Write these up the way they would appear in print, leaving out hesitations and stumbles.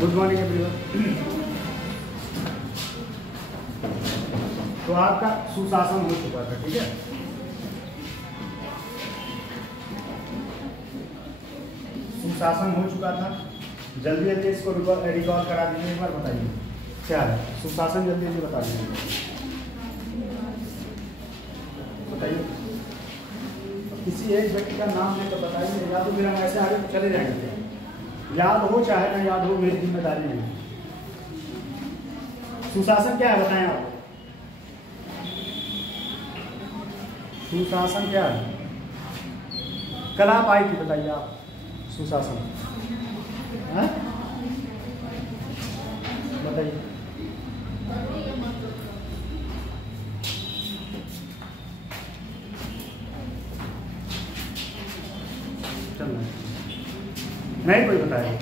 Good morning everyone. तो आपका सुशासन हो चुका था, ठीक है। सुशासन हो चुका था। जल्दी जल्दी इसको रिकॉल करा दीजिए, एक बार बताइए क्या है सुशासन, जल्दी जल्दी बता दीजिए, बताइए। किसी एक व्यक्ति का नाम है तो बताइए, या तो फिर हम ऐसे आगे चले जाएंगे। याद हो चाहे ना याद हो, मेरी जिम्मेदारी नहीं। सुशासन क्या है बताएं आप। सुशासन क्या है? कल आप आई थी, बताइए आप सुशासन है? बताइए। चल नहीं कोई बताया।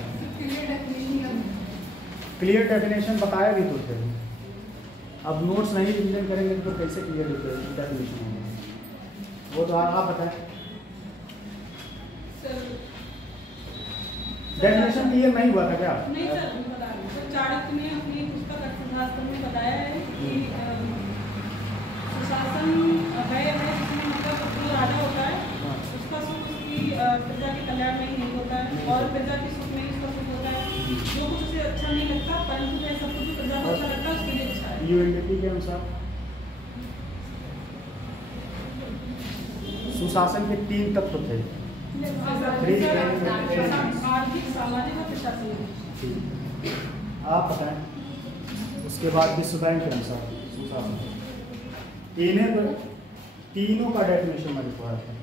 क्लियर डेफिनेशन बताया भी तो थे। अब नोट्स नहीं रिवीजन करेंगे तो कैसे क्लियर डेफिनेशन होगा? वो तो आप बताएं। डेफिनेशन क्लियर नहीं हुआ था क्या? नहीं सर, बता रही हूं। चाणक्य ने अपनी पुस्तक अर्थशास्त्र में बताया है कि सुशासन है जिसमें मतलब जो राजा होता है उसका सुख उसकी प्रजा के कल्याण में ही नहीं होता है, और प्रजा के सुख में ही उसका सुख होता है। जो कुछ उसे अच्छा नहीं लगता, परंतु वह सब कुछ प्रजा को अच्छा लगता है, उसके लिए अच्छा है। यूएनडीपी के अनुसार सुशासन के 3 तत्व थे। आर्थिक, सामाजिक और प्रशासनिक। आप बताएं। उसके बाद विश्व बैंक के अनुसार सुशासन, इन्हें तीनों का डेफिनेशन मैंने पढ़ा था।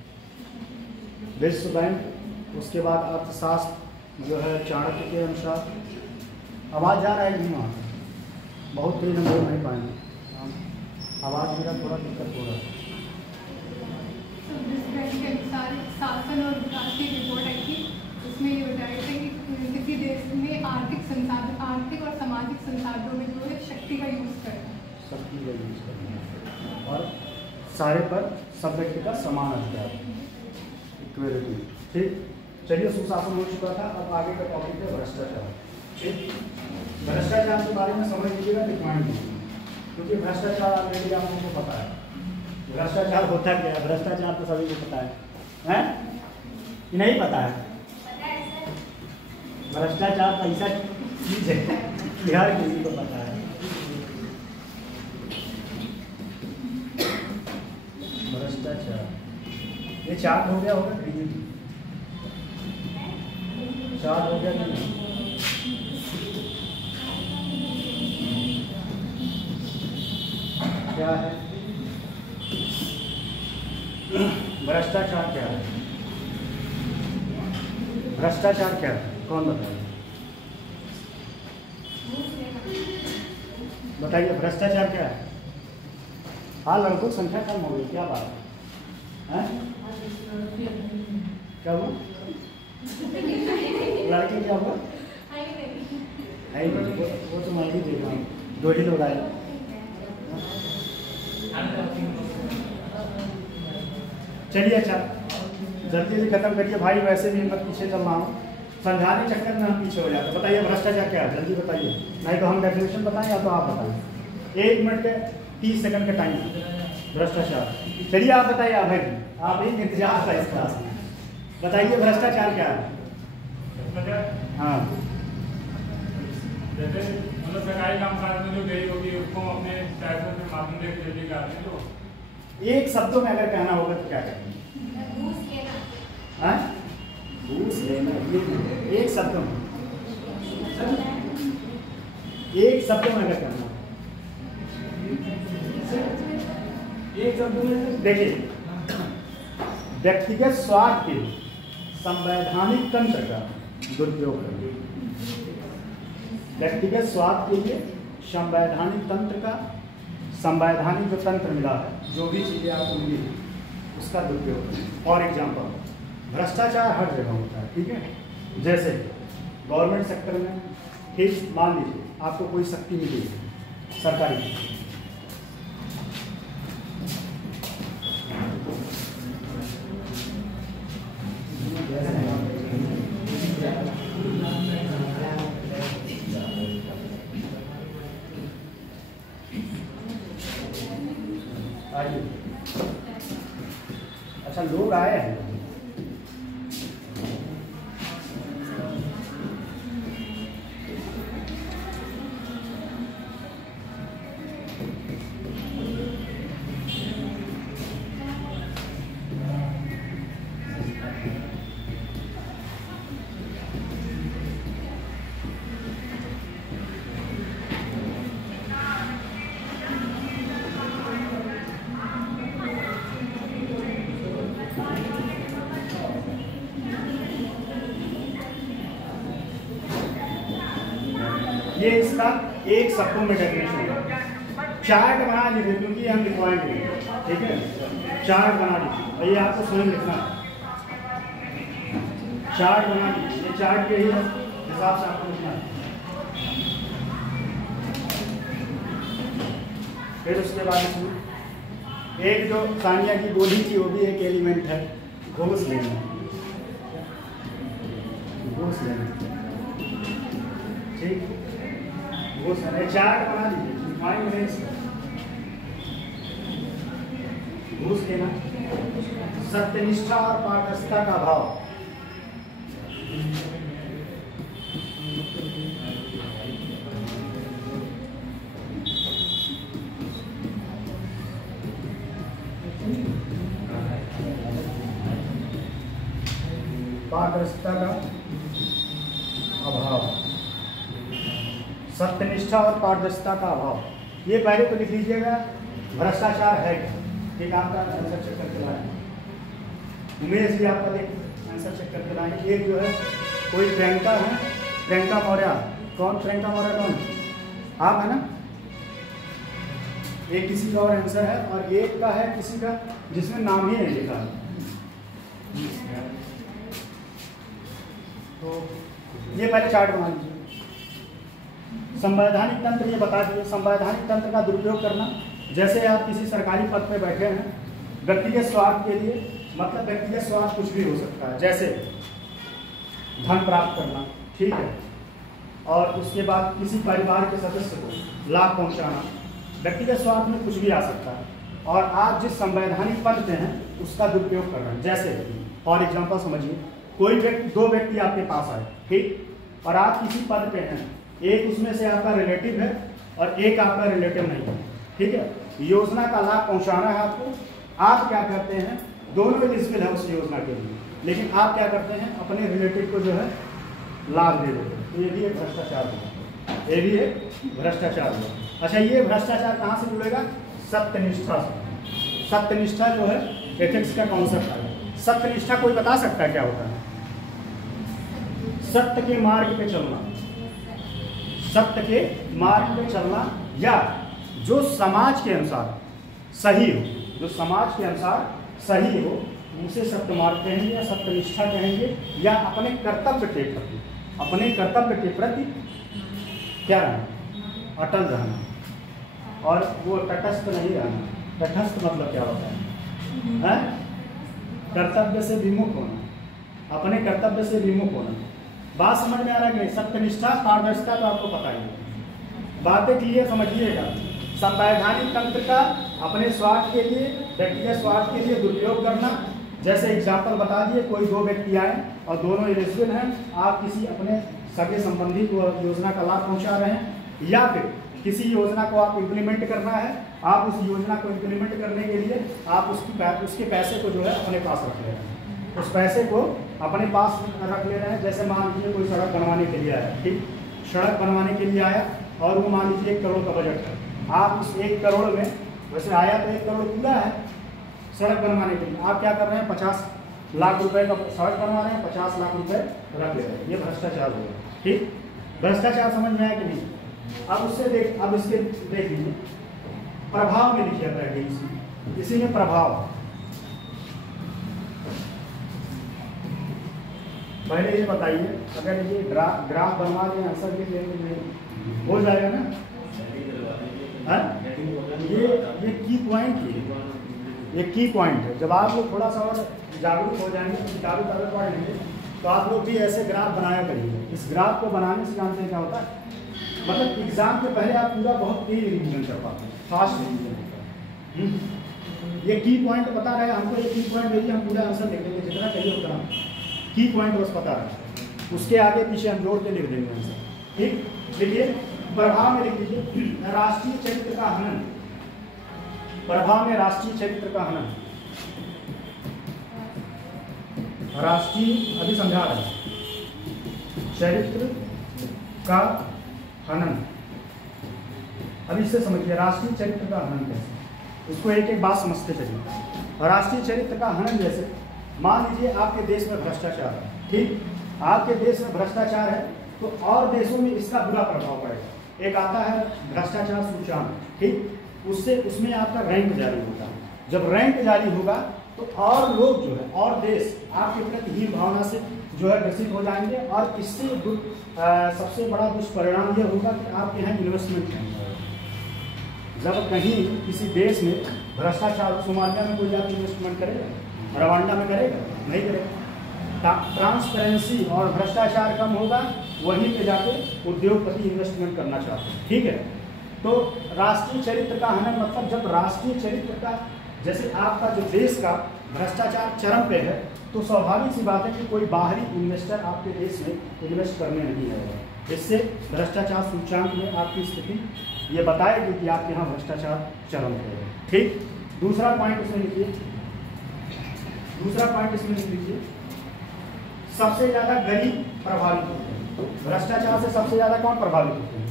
विश्व बैंक, उसके बाद अर्थशास्त्र जो है चाणक्य के अनुसार। आवाज़ जा रहा है कि नहीं? वहाँ बहुत तेज हम बोल नहीं पाएंगे, आवाज़ मेरा थोड़ा दिक्कत हो रहा है। शासन और विकास की रिपोर्ट आई थी, उसमें ये बताया था कि किसी देश में आर्थिक और सामाजिक संसाधनों में जो है शक्ति का यूज़ करना, शक्ति का यूज़ करना, और सारे पर सब व्यक्ति का समान अधिकार, इक्वलिटी। ठीक, चलिए सुशासन हो चुका था। अब आगे का टॉपिक है भ्रष्टाचार। ठीक, भ्रष्टाचार के बारे में समझ लीजिएगा, डिफाइन कीजिए, क्योंकि भ्रष्टाचार ऑलरेडी आप लोगों को पता है। भ्रष्टाचार होता क्या है? भ्रष्टाचार तो सभी को पता है कि नहीं पता है? भ्रष्टाचार तो ऐसा चीज है कि हर किसी को पता है। भ्रष्टाचार ये चार्ट हो गया होगा, चार्ट हो गया कि नहीं? क्या है भ्रष्टाचार? क्या है भ्रष्टाचार? क्या है? कौन बताइए, बताइए भ्रष्टाचार क्या है? हाँ, लड़कों की संख्या कम हो गई, क्या बात है? क्या हुआ? लड़की क्या हुआ? वो तो मैं भी देख रहा हूँ, 2 ही लोग आए। चलिए अच्छा, जल्दी जल्दी खत्म करिए भाई, वैसे भी मैं पीछे चल रहा हूँ, समझाने चक्कर में हम पीछे हो जाते। बताइए भ्रष्टाचार क्या है, जल्दी बताइए, नहीं तो हम डेफिनेशन बताएं या तो आप बताएं। 1 मिनट के 30 सेकंड का टाइम भ्रष्टाचार। चलिए आप बताइए, अभय जी, आप ही इंतजार था इस क्लास में, बताइए भ्रष्टाचार क्या है? हाँ, जैसे मतलब सरकारी कामकाज में जो गई होगी उसको अपने टैक्सों के माध्यम से जल्दी कराते हैं। तो एक शब्दों में अगर कहना होगा तो क्या कहेंगे? घूस लेना। एक शब्द में, एक शब्द में अगर कहना, एक शब्द में देखिए, व्यक्तिगत स्वार्थ के संवैधानिक तंत्र का दुरुपयोग करना। व्यक्तिगत स्वार्थ के लिए संवैधानिक तंत्र का, संवैधानिक जो तंत्र मिला है, जो भी चीज़ें आपको मिली उसका दुरुपयोग। और एग्जाम्पल, भ्रष्टाचार हर जगह होता है, ठीक है। जैसे गवर्नमेंट सेक्टर में, ठीक, मान लीजिए आपको कोई शक्ति मिली सरकारी, लोग आए हैं। ये इसका एक शब्दों में डेफिनेशन है। चार्ट बना लीजिए क्योंकि हम लिखवाएंगे, ठीक है। चार्ट बना लीजिए और ये आपको स्वयं लिखना है। चार्ट बना लीजिए, ये चार्ट के ही हिसाब से आपको लिखना है। फिर उसके बाद इसमें एक जो सानिया की बोली थी वो भी एक एलिमेंट है, घोष लेना। घोष लेना, ठीक। वो सारे चार्ट बना लीजिए, डिफाइन है इसका। घूस लेना, सत्यनिष्ठा और पारदर्शिता का अभाव। पारदर्शिता का अभाव, सत्यनिष्ठा और पारदर्शिता का अभाव। ये पहले तो लिख लीजिएगा, भ्रष्टाचार है क्या, ठीक। आपका आंसर चेक करके लाएं। उमेश भी आपका देख आंसर चेक करके लाएंगे। एक जो है कोई प्रियंका है, प्रियंका मौर्य। कौन प्रियंका मौर्य, कौन आप है ना। एक किसी का और आंसर है और एक का है किसी का जिसमें नाम ही नहीं लिखा है। तो ये पहले चार्ट बना लीजिए। संवैधानिक तंत्र ये बता दिए। संवैधानिक तंत्र का दुरुपयोग करना, जैसे आप किसी सरकारी पद पे बैठे हैं, व्यक्तिगत स्वार्थ के लिए, मतलब व्यक्तिगत स्वार्थ कुछ भी हो सकता है, जैसे धन प्राप्त करना, ठीक है। और उसके बाद किसी परिवार के सदस्य को लाभ पहुंचाना, व्यक्तिगत स्वार्थ में कुछ भी आ सकता है। और आप जिस संवैधानिक पद पे हैं उसका दुरुपयोग कर रहे हैं। जैसे फॉर एग्जाम्पल समझिए, कोई व्यक्ति, दो व्यक्ति आपके पास आए, ठीक, और आप किसी पद पे हैं, एक उसमें से आपका रिलेटिव है और एक आपका रिलेटिव नहीं है, ठीक है। योजना का लाभ पहुंचाना है आपको। आप क्या करते हैं, दोनों एलिजिबल है उस योजना के लिए, लेकिन आप क्या करते हैं, अपने रिलेटिव को जो है लाभ दे देते हैं। तो ये भी एक भ्रष्टाचार हुआ, ये भी एक भ्रष्टाचार हुआ। अच्छा, ये भ्रष्टाचार कहाँ से जुड़ेगा, सत्यनिष्ठा से। सत्यनिष्ठा जो है एथिक्स का कॉन्सेप्ट है। सत्यनिष्ठा कोई बता सकता है क्या होता है? सत्य के मार्ग पे चलना, सत्य के मार्ग पे चलना, या जो समाज के अनुसार सही हो, जो समाज के अनुसार सही हो उसे सत्य मार्ग कहेंगे या सत्यनिष्ठा कहेंगे, या अपने कर्तव्य के प्रति, अपने कर्तव्य के प्रति क्या रहना, अटल रहना। और वो तटस्थ नहीं रहना। तटस्थ मतलब क्या होता है? कर्तव्य से विमुख होना, अपने कर्तव्य से विमुख होना। बात समझ में आ रहा है कि सत्यनिष्ठा पारदर्शिता तो आपको पता ही है, बातें क्लियर समझिएगा। संवैधानिक तंत्र का अपने स्वार्थ के लिए, व्यक्तिगत स्वार्थ के लिए दुरुपयोग करना, जैसे एग्जाम्पल बता दिए, कोई दो व्यक्ति आए और दोनों एलिजिबल हैं, आप किसी अपने सगे संबंधी को योजना का लाभ पहुंचा रहे हैं, या फिर किसी योजना को आप इम्प्लीमेंट करना है, आप उस योजना को इम्प्लीमेंट करने के लिए आप उसके पैसे को जो है अपने पास रख ले रहे हैं, उस पैसे को अपने पास रख ले रहे हैं। जैसे मान लीजिए कोई सड़क बनवाने के लिए आया, ठीक, सड़क बनवाने के लिए आया और वो मान लीजिए 1 करोड़ का बजट है। आप उस 1 करोड़ में, वैसे आया तो 1 करोड़ पूरा है सड़क बनवाने के लिए, आप क्या कर रहे हैं, 50 लाख रुपए का सड़क बनवा रहे हैं, 50 लाख रुपए रख ले रहे हैं। ये भ्रष्टाचार होगा, ठीक। भ्रष्टाचार समझ में आया कि नहीं? अब उससे अब इसके देख लीजिए, प्रभाव में लिखिए पहले, इसी में प्रभाव। पहले ये बताइए, अगर ये ग्राफ बनवा दें, आंसर भी लेंगे, हो जाएगा ना? ये की पॉइंट है, ये की पॉइंट है। जब आप लोग थोड़ा सा और जागरूक हो जाएंगे, किताबी कागज पढ़ लेंगे, तो आप लोग भी ऐसे ग्राफ बनाया करिए। इस ग्राफ को बनाने से जानते हैं क्या होता है, मतलब एग्जाम के पहले आप पूरा बहुत तेज रिवीजन कर पाते हैं, फास्ट रिवीजन होता है। ये की पॉइंट बता रहे हैं हमको, ये की पॉइंट भेजिए, हम पूरा आंसर लिख देंगे जितना चाहिए उतना। की पॉइंट बस पता है, उसके आगे पीछे हम जोड़ के लिख देंगे आंसर। ठीक, लिखिए प्रभाव में लिख लीजिए राष्ट्रीय चरित्र का हनन। प्रभाव में राष्ट्रीय चरित्र का हनन, राष्ट्रीय अभी समझा रहे हैं, चरित्र का हनन। अभी इससे समझिए राष्ट्रीय चरित्र का हनन कैसे, इसको एक एक बात समझते चलिए। राष्ट्रीय चरित्र का हनन जैसे मान लीजिए आपके देश में भ्रष्टाचार है, ठीक, आपके देश में भ्रष्टाचार है तो और देशों में इसका बुरा प्रभाव पड़ेगा। एक आता है भ्रष्टाचार सूचकांक, ठीक, उससे उसमें आपका रैंक जारी होता है। जब रैंक जारी होगा तो और लोग जो है और देश आपके प्रति हीन भावना से जो है ग्रसित हो जाएंगे और इससे सबसे बड़ा दुष्परिणाम यह होगा कि आपके यहाँ इन्वेस्टमेंट नहीं होगा। जब कहीं किसी देश में भ्रष्टाचार, सोमालिया में कोई जाकर इन्वेस्टमेंट करेगा, रवांडा में करेगा, नहीं करेगा। ट्रांसपेरेंसी और भ्रष्टाचार कम होगा, वहीं पे जाके उद्योगपति इन्वेस्टमेंट करना चाहते हैं, ठीक है। तो राष्ट्रीय चरित्र का हनन मतलब जब राष्ट्रीय चरित्र का, जैसे आपका जो देश का भ्रष्टाचार चरम पे है तो स्वाभाविक सी बात है कि कोई बाहरी इन्वेस्टर आपके देश में इन्वेस्ट करने नहीं आएगा। इससे भ्रष्टाचार सूचकांक में आपकी स्थिति ये बताएगी कि आपके यहाँ भ्रष्टाचार चरम पे है, ठीक। दूसरा पॉइंट इसमें लिखिए, दूसरा पॉइंट इसमें लिख लीजिए सबसे ज्यादा गरीब प्रभावित होते हैं। भ्रष्टाचार से सबसे ज्यादा कौन प्रभावित होते हैं?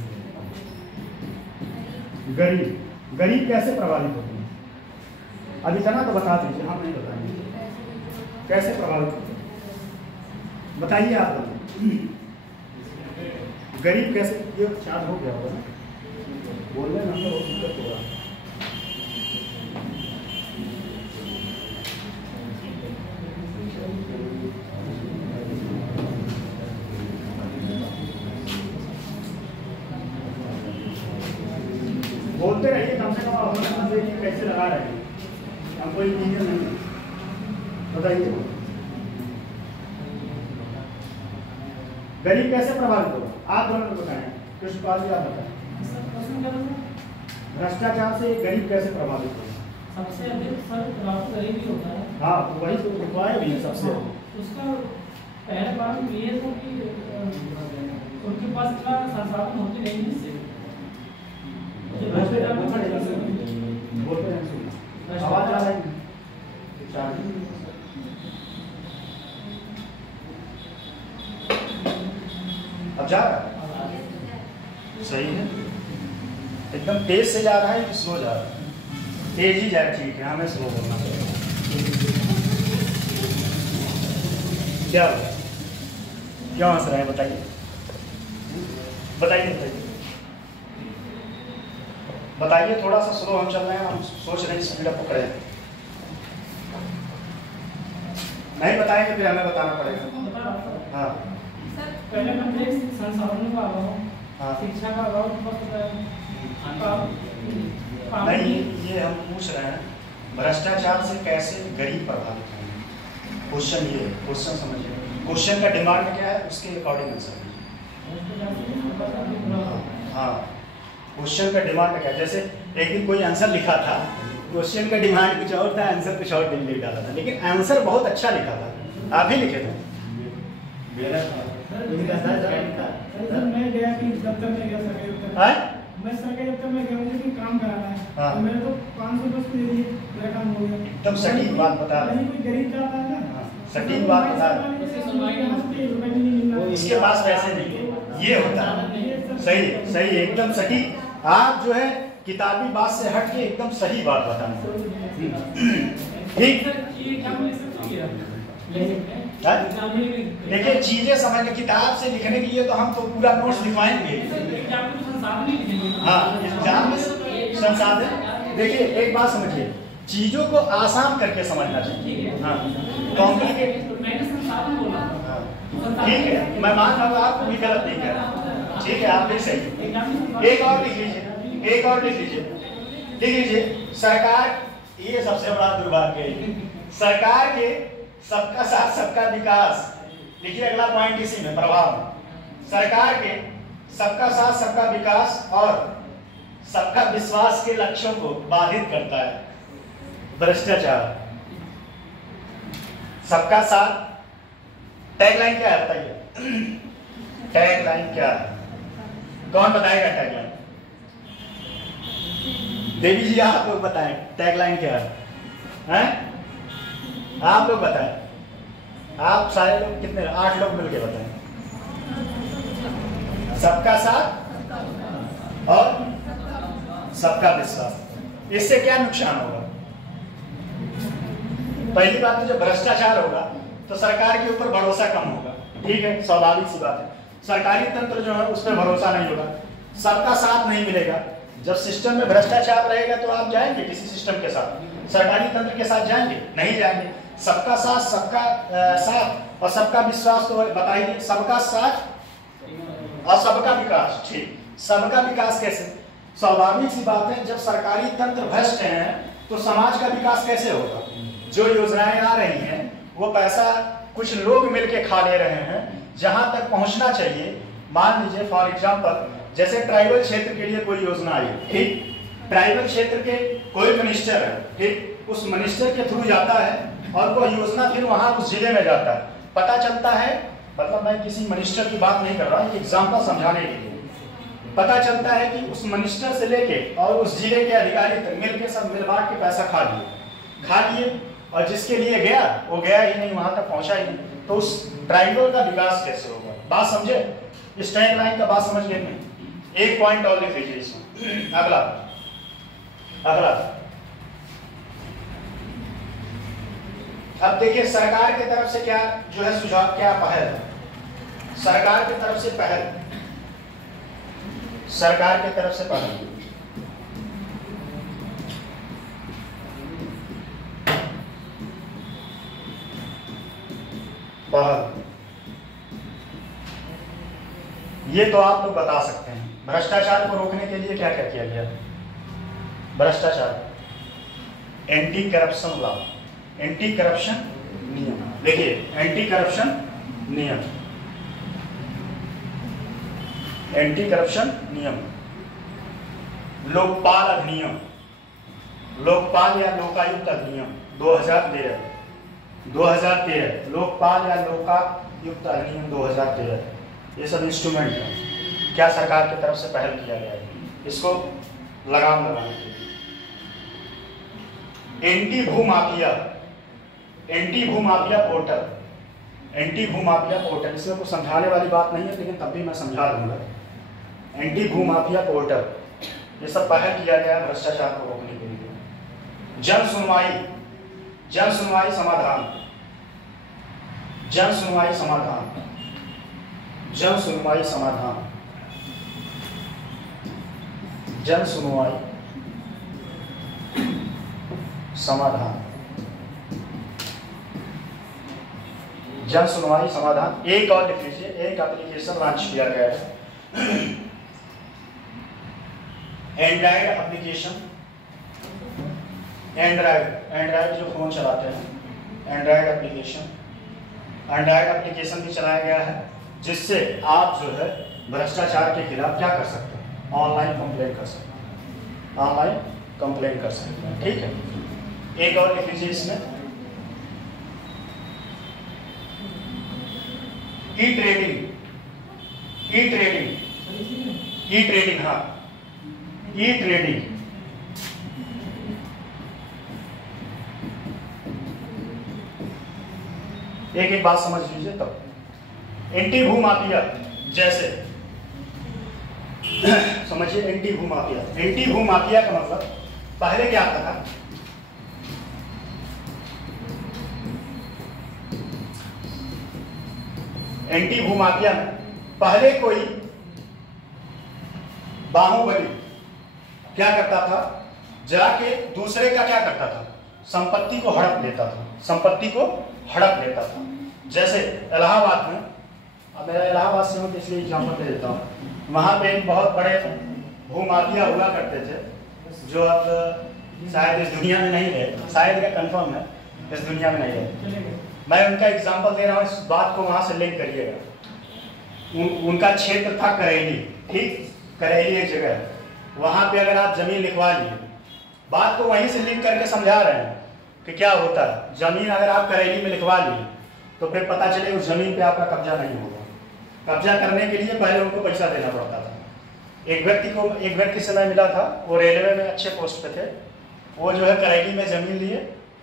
गरीब। गरीब कैसे प्रभावित होते हैं? अब इतना तो बता दीजिए, हम नहीं बताएंगे कैसे प्रभावित होते हैं, बताइए आप लोग। गरीब कैसे, ये चार्ज हो गया होगा ना, बोलने में तो बहुत दिक्कत होगा। बोलते रहिए कम से कम, आप कैसे लगा रहे हैं, हमको इंजीनियर नहीं है, बताइए गरीब कैसे प्रभावित होगा? आप दोनों को बताएं, कृष्णपाल जी आप बताएं, भ्रष्टाचार से गरीब कैसे प्रभावित होगा? सबसे अधिक सर गरीब ही होता है। हाँ, तो वही तो उपाय भी है सबसे। उसका पहले बात ये तो कि उनके पास इतना संसाधन होते नहीं जिससे बोलते हैं, आवाज आ रही है, अब जा रहा है, सही है, एकदम तेज से जा रहा है कि स्लो जा रहा है? तेज ही जाए, ठीक है, हमें स्लो बोलना चाहिए। क्या हुआ, क्यों हंस रहे हैं, बताइए बताइए बताइए बताइए, थोड़ा सा स्लो हम चल रहे हैं, हम सोच रहे हैं स्पीड अप करें, नहीं बताएंगे फिर हमें बताना पड़ेगा। हाँ पहले मैं संसाधनों का अभाव, हाँ, शिक्षा का अभाव नहीं, ये हम पूछ रहे हैं भ्रष्टाचार से कैसे गरीब प्रभावित होंगे। क्वेश्चन ये, क्वेश्चन समझिए, क्वेश्चन का डिमांड क्या है उसके अकॉर्डिंग आंसर। हाँ, क्वेश्चन का डिमांड क्या है? जैसे एक दिन कोई आंसर लिखा था, क्वेश्चन का डिमांड कुछ और था, आंसर कुछ और लिख डाला था, लेकिन आंसर बहुत अच्छा लिखा था, आप ही लिखे थे। मैं गया कि दफ्तर में गया सरकारी दफ्तर, मैं सरकारी दफ्तर में गया, मुझे काम कराना है, हाँ, तो मैंने तो 500 बस दे दिए, मेरा काम हो गया। एकदम सटीक बात बता रहे हैं, कोई गरीब जाता है ना, सटीक बात बता रहे हैं, इसके पास पैसे नहीं है, ये होता है। सही है, सही है, एकदम सटीक। आप जो है किताबी बात से हट के एकदम सही बात बताना, ठीक। देखिए चीजें समझने, किताब से लिखने के लिए तो हम तो पूरा नोट्स लिखवाएंगे। हाँ, एग्जाम में संसाधन, देखिए एक बात समझिए, चीजों को आसान करके समझना चाहिए। हाँ, कॉम्प्लिकेटेड, ठीक है, मैं मान रहा हूँ आप भी गलत नहीं कर रहे, ठीक है, आप भी सही। एक और लिख लीजिए, एक और लिख लीजिए, लिख लीजिए सरकार, ये सबसे बड़ा दुर्भाग्य है, सरकार के सबका साथ सबका विकास, देखिए अगला पॉइंट इसी में, प्रभाव। सरकार के सबका साथ सबका विकास और सबका विश्वास के लक्ष्यों को बाधित करता है। भ्रष्टाचार। सबका साथ, टैगलाइन क्या है बताइए? टैगलाइन क्या है? कौन बताएगा टैगलाइन? देवी जी आप लोग बताएं टैगलाइन क्या है? हैं? आप लोग बताएं। आप सारे लोग कितने, 8 लोग मिलके बताएं। सबका साथ और सबका विश्वास। इससे क्या नुकसान होगा? पहली बात तो जब भ्रष्टाचार होगा तो सरकार के ऊपर भरोसा कम होगा। ठीक है, स्वाभाविक सी बात है। सरकारी तंत्र जो है उस पर भरोसा नहीं होगा, सबका साथ नहीं मिलेगा। जब सिस्टम में भ्रष्टाचार रहेगा तो आप जाएंगे किसी सिस्टम के साथ? सरकारी तंत्र के साथ जाएंगे? नहीं जाएंगे। सबका साथ, सबका साथ और सबका विश्वास, तो बताइए सबका साथ और सबका विकास। ठीक, सबका विकास कैसे? स्वाभाविक सी बात है, जब सरकारी तंत्र भ्रष्ट हैं तो समाज का विकास कैसे होगा? जो योजनाएं आ रही हैं वो पैसा कुछ लोग मिलके खा ले रहे हैं। जहां तक पहुंचना चाहिए, मान लीजिए फॉर एग्जांपल जैसे ट्राइबल क्षेत्र के लिए कोई योजना आई, ठीक, ट्राइबल क्षेत्र के कोई मिनिस्टर है, ठीक, उस मिनिस्टर के थ्रू जाता है और वो योजना फिर वहां उस जिले में जाता है। पता चलता है, मतलब मैं किसी मिनिस्टर की बात नहीं कर रहा, एक एग्जांपल समझाने के लिए। पता चलता है कि उस मिनिस्टर से लेके और उस जिले के अधिकारी तक मिलके सब मिल बांट के पैसा खा लिए, और जिसके लिए गया वो गया ही नहीं, वहां तक पहुंचा ही नहीं। तो उस ट्राइबल का विकास कैसे होगा? बात समझे? इस टैग लाइन का बात समझ गए नहीं? एक पॉइंट और लिख लीजिए इसमें। अगला अब देखिए सरकार की तरफ से क्या जो है सुझाव, क्या पहल है सरकार की तरफ से? सरकार की तरफ से पहल ये तो आप लोग बता सकते हैं। भ्रष्टाचार को रोकने के लिए क्या क्या किया गया? भ्रष्टाचार, anti corruption law, anti corruption नियम। देखिए एंटी करप्शन नियम, एंटी करप्शन नियम, लोकपाल अधिनियम, लोकपाल या लोकायुक्त अधिनियम 2013, लोकपाल या लोकायुक्त अधिनियम 2013। ये सब इंस्ट्रूमेंट है, क्या सरकार की तरफ से पहल किया गया है इसको लगाम लगाने के लिए। एंटी भूमाफिया पोर्टल, एंटी भूमाफिया पोर्टल, इसमें कुछ समझाने वाली बात नहीं है लेकिन तब भी मैं समझा दूंगा। एंटी भूमाफिया पोर्टल, ये सब पहल किया गया है भ्रष्टाचार को रोकने के लिए। जन सुनवाई समाधान, जन सुनवाई समाधान, जन सुनवाई समाधान, जन सुनवाई समाधान, जन सुनवाई समाधान। एक और लिख लीजिए, एक एप्लीकेशन लॉन्च किया गया है, एंड्रॉइड एप्लीकेशन, एंड्रॉइड जो फोन चलाते हैं, एंड्रॉइड एप्लीकेशन भी चलाया गया है, जिससे आप जो है भ्रष्टाचार के खिलाफ क्या कर सकते हैं? ऑनलाइन कंप्लेंट कर सकते हैं, ऑनलाइन कंप्लेंट कर सकते हैं। ठीक है, एक और लिख लीजिए इसमें, ई ट्रेडिंग, हाँ, ई ट्रेडिंग। एक बात समझ लीजिए तब। एंटी भूमाफिया, जैसे समझिए एंटी भूमाफिया का मतलब पहले क्या आता था? एंटी भूमाफिया में पहले कोई बाहुबली क्या करता था? जाके दूसरे का क्या करता था? संपत्ति को हड़प लेता था। जैसे इलाहाबाद में, अब मेरा इलाहाबाद से हूँ इसलिए एग्जाम्पल दे देता हूँ, वहाँ पे एक बहुत बड़े भूमाफिया हुआ करते थे, जो अब शायद इस दुनिया में नहीं है, शायद का कंफर्म है, इस दुनिया में नहीं है। मैं उनका एग्जाम्पल दे रहा हूँ, इस बात को वहाँ से लिंक करिएगा। उनका क्षेत्र था करेली, ठीक, करेली एक जगह है, वहाँ पे अगर आप जमीन लिखवा लिए, बात को वहीं से लिंक करके समझा रहे हैं। कि क्या होता है। जमीन अगर आप करेली में लिखवा लिए तो फिर पता चले उस जमीन पे आपका कब्जा नहीं होगा। कब्जा करने के लिए पहले उनको पैसा देना पड़ता था। एक व्यक्ति से मैं मिला था, वो रेलवे में अच्छे पोस्ट पे थे। वो जो है करेली में जमीन लिए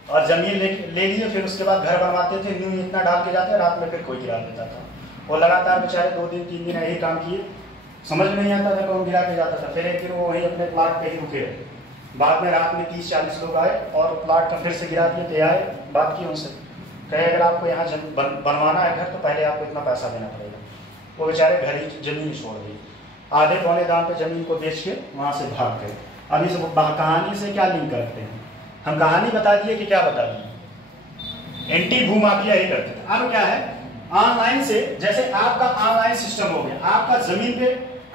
और जमीन ले लिए, फिर उसके बाद घर बनवाते थे, न्यू इतना डाल के जाते, रात में फिर कोई गिरा देता था। वो लगातार बेचारे 2 दिन 3 दिन यही काम किए, समझ में नहीं आता था कौन गिरा के जाता था। फिर एक दिन वो वहीं अपने प्लाट पे ही रुके। बाद में रात में 30-40 लोग आए और प्लाट का फिर से गिरा दिए। तो आए, बात की उनसे, कहे अगर आपको यहाँ बनवाना है घर तो पहले आपको इतना पैसा देना पड़ेगा। वो बेचारे घर ही जमीन छोड़ दी, आधे पौने दाम पे जमीन को बेच के वहाँ से भाग गए। अभी सब कहानी से क्या लिंक करते हैं, हम कहानी बता दिए कि क्या बता दिए, एंटी भूमाफिया ही करते थे। अब क्या है, ऑनलाइन से, जैसे आपका ऑनलाइन सिस्टम हो गया, आपका जमीन पे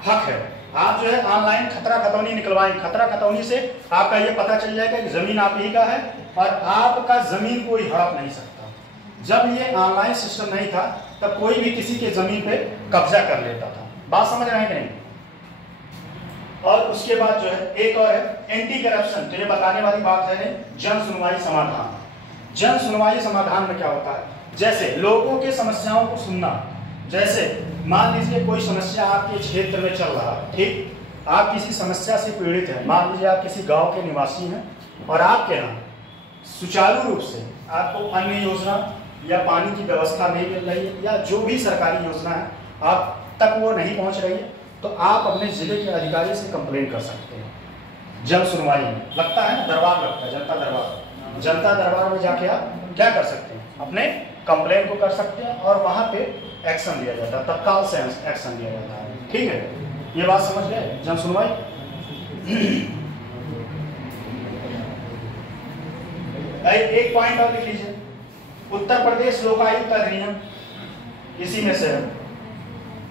हक है, आप जो है ऑनलाइन खतरा खतौनी निकलवाएंगे। खतरा खतौनी से आपका ये पता चल जाएगा कि जमीन आप ही का है और आपका जमीन कोई हड़प नहीं सकता। जब ये ऑनलाइन सिस्टम नहीं था तब कोई भी किसी के जमीन पे कब्जा कर लेता था। बात समझ रहे हैं कि नहीं? और उसके बाद जो है एक और है एंटी करप्शन। तो ये बताने वाली बात है जन सुनवाई समाधान। जन सुनवाई समाधान में क्या होता है, जैसे लोगों के समस्याओं को सुनना। जैसे मान लीजिए कोई समस्या आपके क्षेत्र में चल रहा है, ठीक, आप किसी समस्या से पीड़ित हैं, मान लीजिए आप किसी गांव के निवासी हैं और आपके यहाँ सुचारू रूप से आपको अन्य योजना या पानी की व्यवस्था नहीं मिल रही है या जो भी सरकारी योजना है आप तक वो नहीं पहुंच रही है, तो आप अपने जिले के अधिकारी से कंप्लेन कर सकते हैं। जन सुनवाई में लगता है ना, दरबार लगता है, जनता दरबार। जनता दरबार में जाके आप क्या कर सकते हैं, अपने कंप्लेन को कर सकते हैं और वहां पे एक्शन लिया जाता है, तत्काल से एक्शन लिया जाता है। ठीक है, ये बात समझ गए, जन सुनवाई। एक पॉइंट और लिख लीजिए, उत्तर प्रदेश लोकायुक्त अधिनियम, इसी में से है।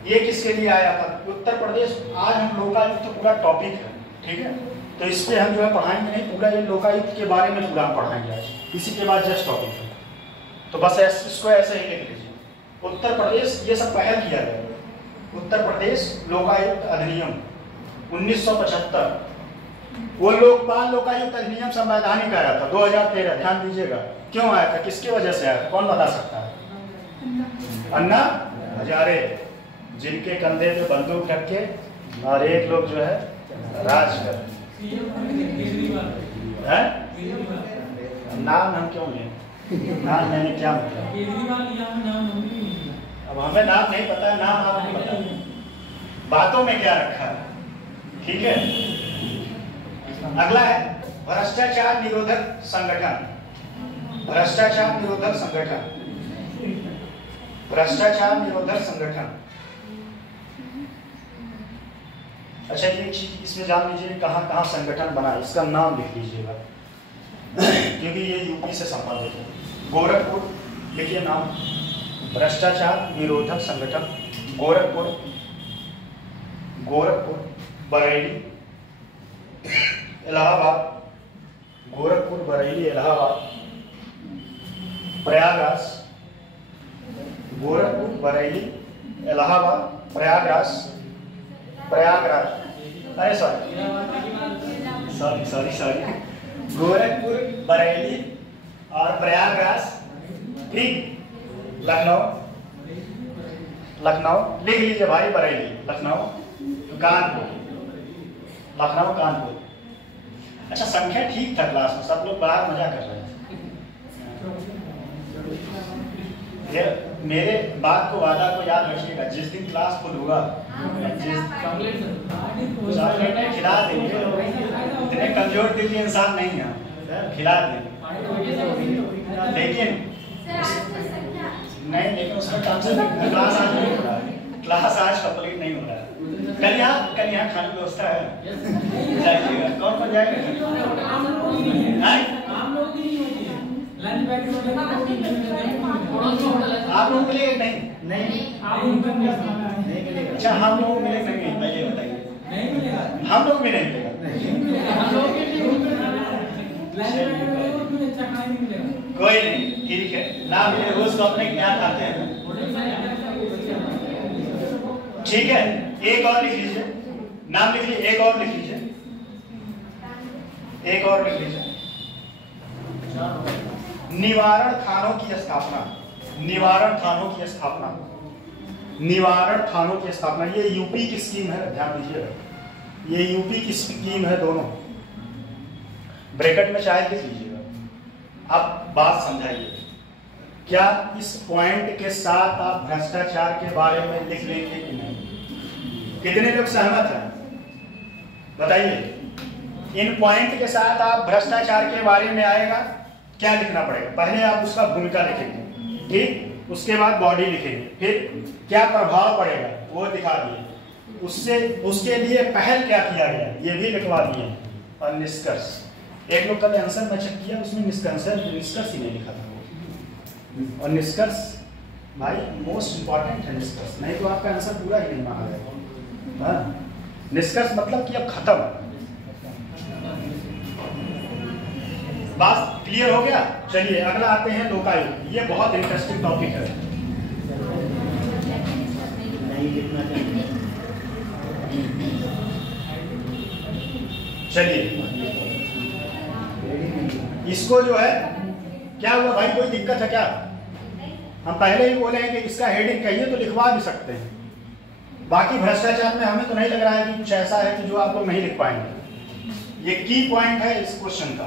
ये किसके लिए आया था, उत्तर प्रदेश। आज हम लोकायुक्त पूरा टॉपिक है, ठीक है, तो इस पे हम जो है पढ़ाएंगे नहीं, पूरा ये लोकायुक्त के बारे में पूरा पढ़ाएंगे आज, इसी के बाद जस्ट टॉपिक है। तो बस इसको ऐसे ही लिख लीजिए, उत्तर प्रदेश, ये सब पहल किया गया। उत्तर प्रदेश लोकायुक्त अधिनियम 1975, वो लोकपाल लोकायुक्त अधिनियम संवैधानिक आया था 2013। ध्यान दीजिएगा, क्यों आया था, किसकी वजह से आया था, कौन बता सकता है? अन्ना हजारे, जिनके कंधे पे बंदूक रख के और एक लोग जो है राज कर है। नाम हम क्यों लें, नाम मैंने क्या मतलब, अब हमें नाम नहीं पता है, नाम आपको पता है, बातों में क्या रखा है। ठीक है, अगला है भ्रष्टाचार निरोधक संगठन। भ्रष्टाचार निरोधक संगठन, भ्रष्टाचार निरोधक संगठन। अच्छा, ये चीज इसमें जान लीजिए कहाँ कहाँ संगठन बना, इसका नाम लिख लीजिएगा क्योंकि ये यूपी से संबंधित है। गोरखपुर लिखिए नाम, भ्रष्टाचार निरोधक संगठन, गोरखपुर, गोरखपुर, बरेली, इलाहाबाद, गोरखपुर, बरेली, इलाहाबाद, प्रयागराज, गोरखपुर, बरेली, इलाहाबाद, प्रयागराज, प्रयागराज, अरे सॉरी, गोरखपुर, बरेली और प्रयागराज, ठीक, लखनऊ लिख लीजिए भाई, बरेली, लखनऊ, कानपुर, लखनऊ, कानपुर। अच्छा, संख्या ठीक था क्लास में, सब लोग बाहर मजा कर रहे थे। मेरे बात को, वादा को याद रखिएगा, जिस दिन क्लास फुल होगा चॉकलेट खिला देंगे। इतने कमजोर दिल के इंसान नहीं है, खिला देंगे, लेकिन नहीं, लेकिन उसमें कम से कम क्लास आज नहीं हो रहा है, क्लास आज कंप्लीट नहीं हो रहा है। कल यहाँ खाने व्यवस्था है, जाइएगा, कौन कौन जाएगा? आप लोग मिलेंगे? नहीं, अच्छा, हम लोग मिलेंगे नहीं, पहले बताइए। हम लोग भी नहीं मिलेगा, कोई नहीं, ठीक है, ना मिले रोज तो अपने ज्ञान खाते हैं। ठीक है, एक और लिख लीजिए, नाम लिख लीजिए, एक और लिख लीजिए, एक और लिख लीजिए। निवारण थानों की स्थापना, निवारण थानों की स्थापना, निवारण थानों की स्थापना। ये यूपी की स्कीम है, ध्यान दीजिएगा, ये यूपी की स्कीम है, दोनों ब्रैकेट में शायद लिख लीजिएगा। अब बात समझाइए, क्या इस पॉइंट के साथ आप भ्रष्टाचार के बारे में लिख लेंगे कि नहीं? कितने लोग सहमत हैं बताइए? इन पॉइंट के साथ आप भ्रष्टाचार के बारे में आएगा क्या लिखना पड़ेगा? पहले आप उसका भूमिका लिखेंगे, ठीक, उसके बाद बॉडी लिखेंगे, फिर क्या प्रभाव पड़ेगा वो दिखा दिए, उससे उसके लिए पहल क्या किया गया ये भी लिखवा दिए, और निष्कर्ष। एक लोग कल आंसर में चेक किया, उसमें निष्कर्ष ही नहीं लिखा था। और निष्कर्ष भाई मोस्ट इंपॉर्टेंट है निष्कर्ष, नहीं तो आपका आंसर पूरा ही नहीं माना जाएगा। निष्कर्ष मतलब कि अब खत्म। बात क्लियर हो गया? चलिए अगला आते हैं लोकायुक्त। ये बहुत इंटरेस्टिंग टॉपिक है। चलिए इसको जो है क्या हुआ भाई, कोई दिक्कत है क्या? हम पहले ही बोले हैं कि इसका हेडिंग कहिए तो लिखवा भी सकते हैं। बाकी भ्रष्टाचार में हमें तो नहीं लग रहा है कि कुछ ऐसा है कि जो आप लोग नहीं लिख पाएंगे। ये की पॉइंट है इस क्वेश्चन का।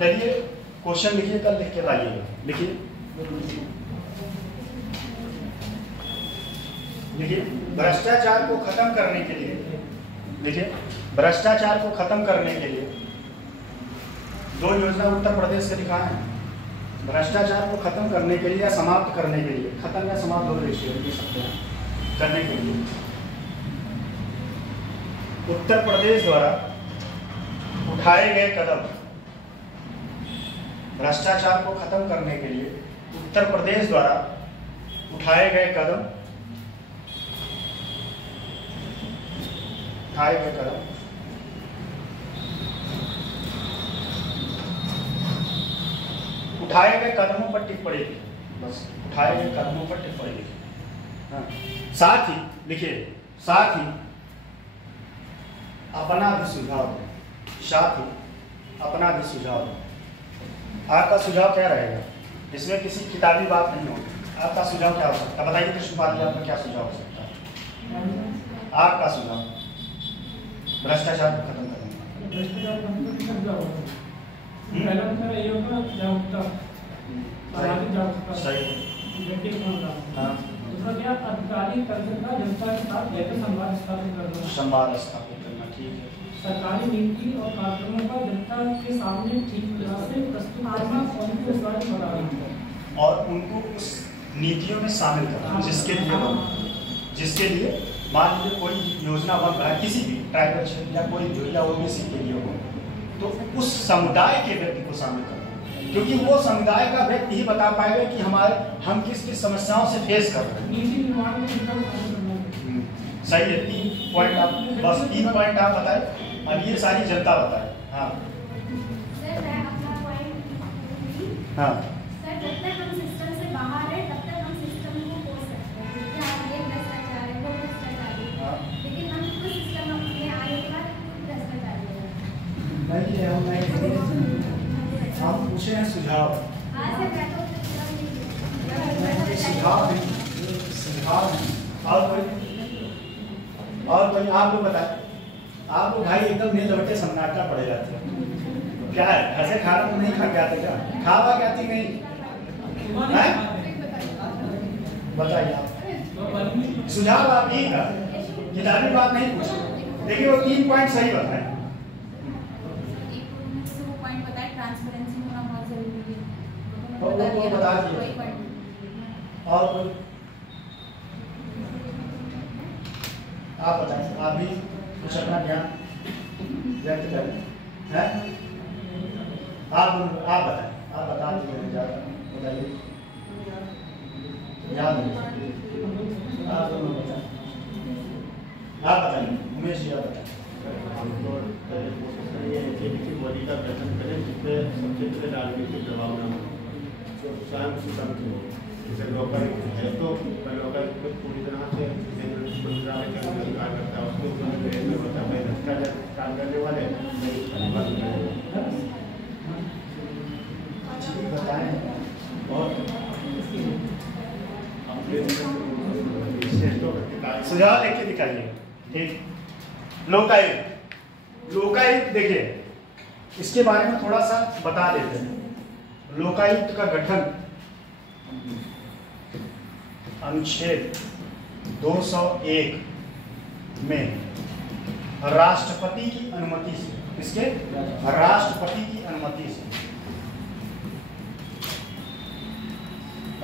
चलिए क्वेश्चन लिखिए, कल लिख के लाइएगा। लिखिए लिखिए, भ्रष्टाचार को खत्म करने के लिए, देखिए भ्रष्टाचार को खत्म करने के लिए 2 योजना उत्तर प्रदेश से दिखाए हैं। भ्रष्टाचार को खत्म करने के लिए या समाप्त करने के लिए, खत्म या समाप्त हो रही सकते हैं, करने के लिए उत्तर प्रदेश द्वारा उठाए गए कदम, भ्रष्टाचार को खत्म करने के लिए उत्तर प्रदेश द्वारा उठाए गए कदम, उठाए गए कदम उठाए गए कदमों पर टिप्पणी लिखिए, बस उठाए गए कदमों पर टिप्पणी लिखिए। हाँ। साथ ही लिखिए, साथ ही अपना भी सुझाव दें, साथ ही अपना भी सुझाव दें। आपका सुझाव क्या रहेगा? इसमें किसी किताबी बात नहीं होगी। आपका सुझाव क्या हो सकता है? बताइए कृष्णपाल जी, आपका क्या सुझाव हो सकता है? आपका सुझाव भ्रष्टाचार को खत्म करने का। पहला तो मेरा ये होगा जागरूकता, सामाजिक जागरूकता, व्यक्ति हाँ। दूसरा क्या, अधिकारी तंत्र का जनता के साथ बेहतर संवाद स्थापित करना, संवाद स्थापित करना, ठीक है। सरकारी नीति और कार्यक्रमों का जनता के सामने ठीक तरह से प्रस्तुत करना और उनको विश्वास बढ़ाना, और उनको उस नीतियों में शामिल करना जिसके लिए मान लीजिए कोई योजना बन रहा है किसी भी ट्राइबल क्षेत्र या कोई या ओबीसी के लिए हो, तो उस समुदाय के व्यक्ति को शामिल करना, क्योंकि वो समुदाय का व्यक्ति ही बता पाएगा कि हम किस किस समस्याओं से फेस कर रहे हैं। नीति निर्माण में जनता को शामिल करना। सही है, 3 पॉइंट आप, बस 3 पॉइंट आप बताए, अब ये सारी जनता बताए। हाँ सर मैं अपना पॉइंट, हाँ सर जब तक हम सिस्टम से बाहर है तब तक हम सिस्टम को कोस सकते हैं कि हाँ ये भ्रष्टाचार है, वो भ्रष्टाचार है, लेकिन हम खुद सिस्टम में आने के बाद खुद भ्रष्टाचार है। हम पूछे हैं सुझाव। हाँ सर मैं तो सुझाव और कोई आप लोग बताए। आप लोग भाई एकदम नील लौटे सन्नाटा पड़े जाते हैं, क्या है? ऐसे खाना तो नहीं खा के आते क्या? खावा के आती नहीं? बताइए आप सुझाव आप ही का, किताबी बात नहीं पूछे। देखिए वो 3 पॉइंट सही बताए। ट्रांसपेरेंसी होना बहुत जरूरी है। वो बता दिए। और कोई आप बताएं, आप भी कुछ अपना ज्ञान व्यक्त करें, हैं? आप बताएं, आप बता दीजिए, ज़्यादा बताइए, याद नहीं। आप दोनों बताएं, आप बताइए, उमेश जी आप बताएं। बॉडी का गठन करें जिसमें सबसे पहले राजनीतिक दबाव न हो, स्वयं सुशांत हो। जैसे लोकल है तो लोकल को पूरी तरह से मंत्रालय के अंदर कार्य करता है, उसके ऊपर होता है भ्रष्टाचार काम करने वाले बताएं सुझाव लिख के दिखाइए। ठीक, लोकायुक्त। लोकायुक्त देखिए, इसके बारे में थोड़ा सा बता देते हैं। लोकायुक्त का गठन अनुच्छेद 201 में राष्ट्रपति की अनुमति से, इसके राष्ट्रपति की अनुमति से,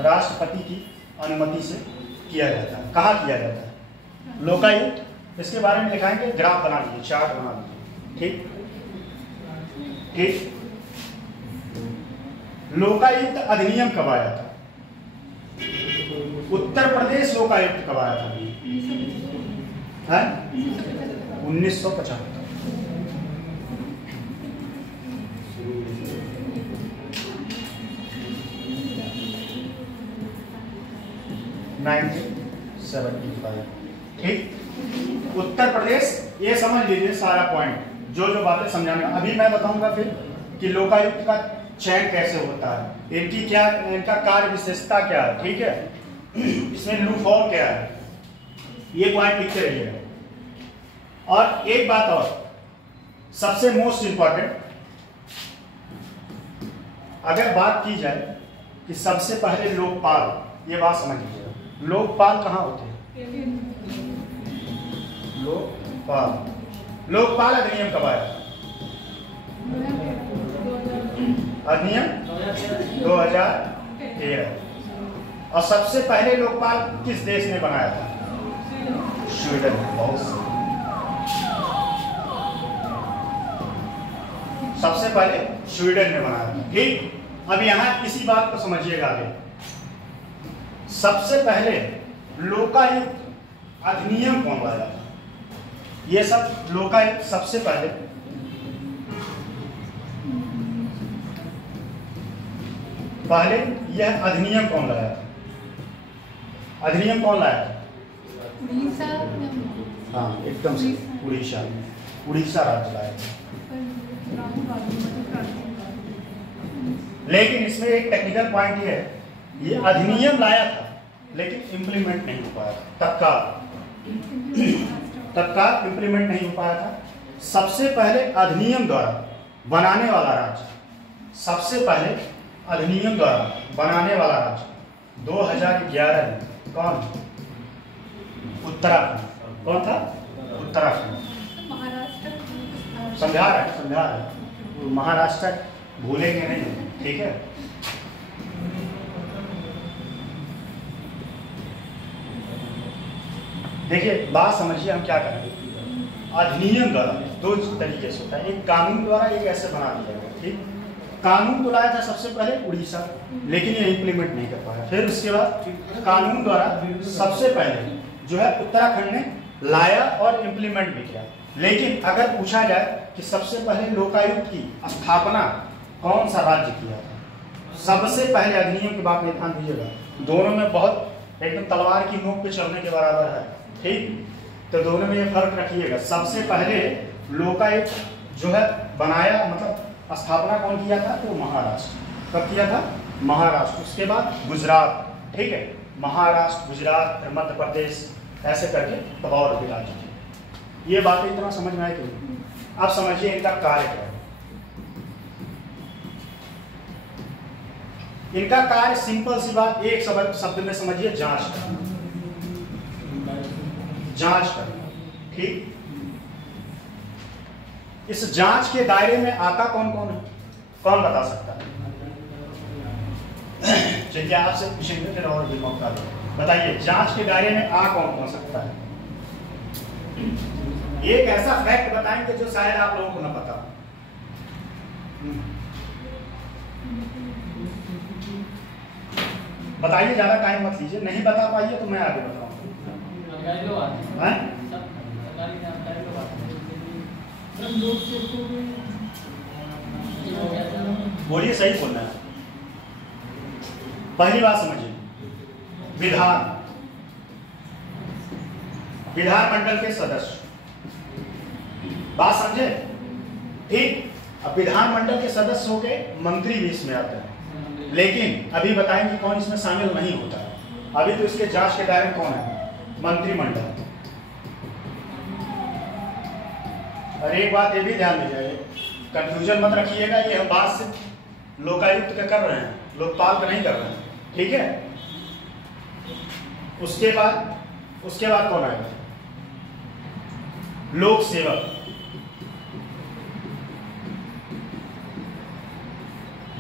राष्ट्रपति की अनुमति से किया जाता है। कहाँ किया जाता है लोकायुक्त? इसके बारे में लिखाएंगे, ग्राफ बना लीजिए, चार्ट बना लीजिए। ठीक ठीक। लोकायुक्त अधिनियम कब आया था? उत्तर प्रदेश लोकायुक्त कब आया था? 1975। ठीक, उत्तर प्रदेश। ये समझ लीजिए सारा पॉइंट, जो जो बातें समझाने। अभी मैं बताऊंगा फिर कि लोकायुक्त का चयन कैसे होता है, इनकी क्या, इनका कार्य विशेषता क्या है। ठीक है, इसमें लूपहोल क्या है, ये पॉइंट लिखते रहिएगा। और एक बात और, सबसे मोस्ट इंपॉर्टेंट, अगर बात की जाए कि सबसे पहले लोकपाल, ये बात समझ लीजिएगा। लोकपाल कहाँ होते हैं? लोकपाल अधिनियम कब आया? अधिनियम 2013। और सबसे पहले लोकपाल किस देश ने बनाया था? स्वीडन। बहुत सबसे पहले स्वीडन ने बनाया था। ठीक, अब यहां इसी बात को समझिएगा आगे। सबसे पहले लोकायुक्त अधिनियम कौन लाया था? ये सब लोकायुक्त सबसे पहले यह अधिनियम कौन लाया था? अधिनियम कौन लाया था? उड़ीसा। हाँ, एकदम सही, उड़ीसा। उड़ीसा राज्य लाया था। लेकिन इसमें एक टेक्निकल पॉइंट ये है, ये अधिनियम लाया था लेकिन इंप्लीमेंट नहीं हो पाया था। तत्काल इंप्लीमेंट नहीं हो पाया था। सबसे पहले अधिनियम द्वारा बनाने वाला राज्य, सबसे पहले अधिनियम द्वारा बनाने वाला राज्य 2011 में कौन? उत्तराखंड। कौन था? उत्तराखंड। महाराष्ट्र। समझा रहे, महाराष्ट्र भूलेंगे नहीं। ठीक है, देखिए बात समझिए, हम क्या करेंगे। अधिनियम द्वारा दो तरीके से होता है, एक कानून द्वारा, एक ऐसे बना दिया गया। ठीक, कानून तो लाया था सबसे पहले उड़ीसा, लेकिन ये इंप्लीमेंट नहीं कर पाया। फिर उसके बाद कानून द्वारा सबसे पहले जो है उत्तराखंड ने लाया और इंप्लीमेंट भी किया। लेकिन अगर पूछा जाए कि सबसे पहले लोकायुक्त की स्थापना कौन सा राज्य किया था, सबसे पहले अधिनियम की बात में ध्यान दीजिएगा, दोनों में बहुत एकदम तलवार की नोक पे चलने के बराबर है। ठीक, तो दोनों में ये फर्क रखिएगा। सबसे पहले लोकायुक्त जो है बनाया, मतलब स्थापना कौन किया था? तो महाराष्ट्र। कब किया था? महाराष्ट्र। उसके बाद गुजरात। ठीक है, महाराष्ट्र, गुजरात, फिर मध्य प्रदेश, ऐसे करके तब और भी राज्य थे। ये बातें इतना समझ में आए कि अब समझिए इनका कार्य क्या है। इनका कार्य सिंपल सी बात, एक शब्द में समझिए, जांच करना। जांच करना। ठीक, इस जांच के दायरे में आता कौन कौन है? कौन बता सकता है? चलिए आपसे पूछेंगे, फिर और भी मौका दो। बताइए, जांच के दायरे में आ कौन कौन सकता है? एक ऐसा फैक्ट बताएंगे जो शायद आप लोगों को न पता। बताइए, ज्यादा टाइम मत लीजिए, नहीं बता पाइए तो मैं आगे बताऊंगा। बोलिए, सही बोलना है। पहली बात समझिए, विधानमंडल के सदस्य, बात समझे? ठीक, अब विधानमंडल के सदस्य हो गए, मंत्री भी इसमें आते हैं। लेकिन अभी बताएंगे कौन इसमें शामिल नहीं होता है। अभी तो इसके जांच के दायरे में कौन है? मंत्रिमंडल। और एक बात ये भी ध्यान दीजिए, कंफ्यूजन मत रखिएगा, ये हम बात सिर्फ लोकायुक्त का कर रहे हैं, लोकपाल का नहीं कर रहे हैं, ठीक है। उसके बाद कौन आएगा? लोक सेवक।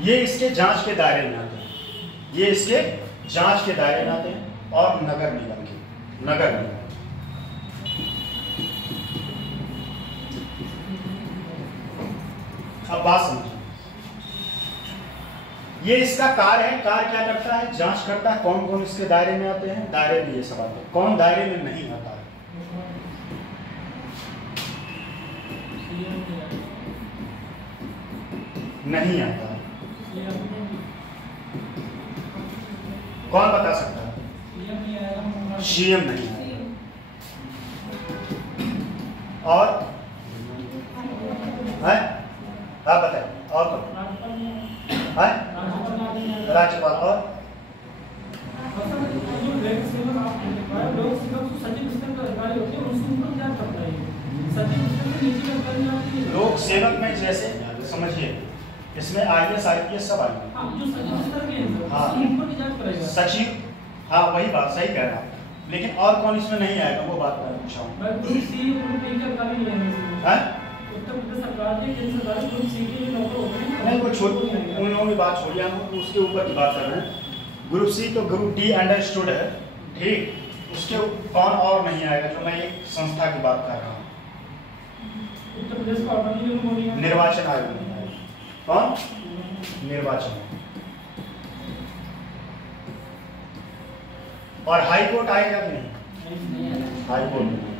ये इसके जांच के दायरे में आते हैं, ये इसके जांच के दायरे में आते हैं। और नगर निगम की, नगर निगम अब बात समझिए, ये इसका कार्य है। कार्य क्या करता है? जांच करता है कौन कौन इसके दायरे में आते हैं। दायरे में ये सब आते हैं, कौन दायरे में नहीं आता है? नहीं आता है, कौन बता सकता है? सीएम नहीं आएगा। और है? आप बताइए, और कौन? राज्यपाल। और लोक सेवक में जैसे समझिए, इसमें IAS IPS सब आएंगे। हाँ सचिव, हाँ वही बात सही कह रहा हूँ, लेकिन और कौन इसमें नहीं आएगा वो बात मैं पूछा हूँ। नहीं वो छोटी उन लोगों की बात छोड़िए, हम उसके ऊपर की बात कर रहे हैं। ग्रुप सी तो ग्रुप D अंडरस्टूड है, ठीक। उसके कौन और नहीं आएगा जो मैं एक संस्था की बात कर रहा हूँ? निर्वाचन आयोग। कौन? निर्वाचन। और हाई कोर्ट आएगा कि नहीं? हाई कोर्ट नहीं।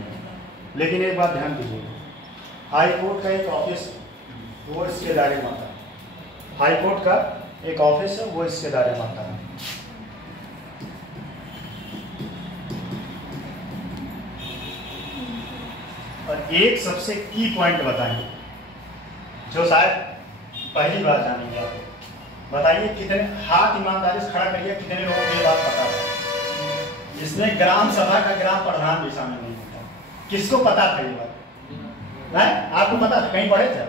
लेकिन एक बात ध्यान दीजिए, हाई कोर्ट का एक ऑफिस वो इसके दायरे में आता है। हाई कोर्ट का एक ऑफिस है वो इसके दायरे में आता है। और एक सबसे की पॉइंट बताएंगे जो शायद पहली बार जानेंगे आप। बताइए कितने, हाथ ईमानदारी से खड़ा करिए, कितने लोगों को ये बात पता है? इसमें ग्राम सभा का ग्राम प्रधान भी शामिल नहीं होता। किसको पता था ये बात? नहीं आपको पता था? कहीं पढ़े थे?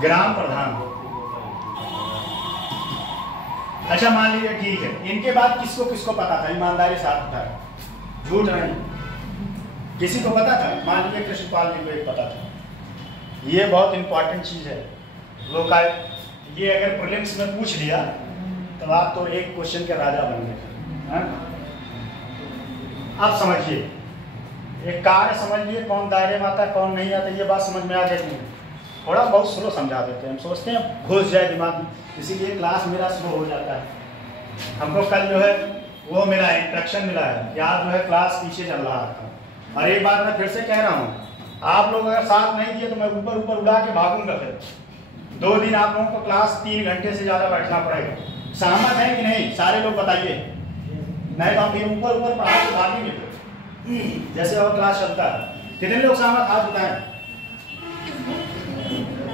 ग्राम प्रधान। अच्छा मान लीजिए ठीक है, इनके बाद किसको किसको पता था? ईमानदारी साथ था, झूठ नहीं, किसी को पता था? मान लीजिए कृष्णपाल जी को एक पता था। ये बहुत इंपॉर्टेंट चीज है लोकायुक्त। ये अगर प्रीलिम्स में पूछ लिया तो आप तो एक क्वेश्चन के राजा बन गए। अब समझिए, एक कार्य समझिए, कौन दायरे में आता है कौन नहीं आता, ये बात समझ में आ जाती है। थोड़ा बहुत स्लो समझा देते हैं, हम सोचते हैं घुस जाए दिमाग में, इसीलिए क्लास मेरा स्लो हो जाता है। हमको कल जो है वो मिला है, इंस्ट्रक्शन मिला है कि आज जो है क्लास पीछे चल रहा था। और एक बात मैं फिर से कह रहा हूँ, आप लोग अगर साथ नहीं दिए तो मैं ऊपर ऊपर उड़ा के भागूंगा। फिर 2 दिन आप लोगों को क्लास 3 घंटे से ज़्यादा बैठना पड़ेगा। सहमत है कि नहीं? सारे लोग बताइए, नहीं तो हम फिर ऊपर ऊपर पढ़ा के भागेंगे जैसे और क्लास चलता है। कितने लोग सहमत? हाथ उठाएं।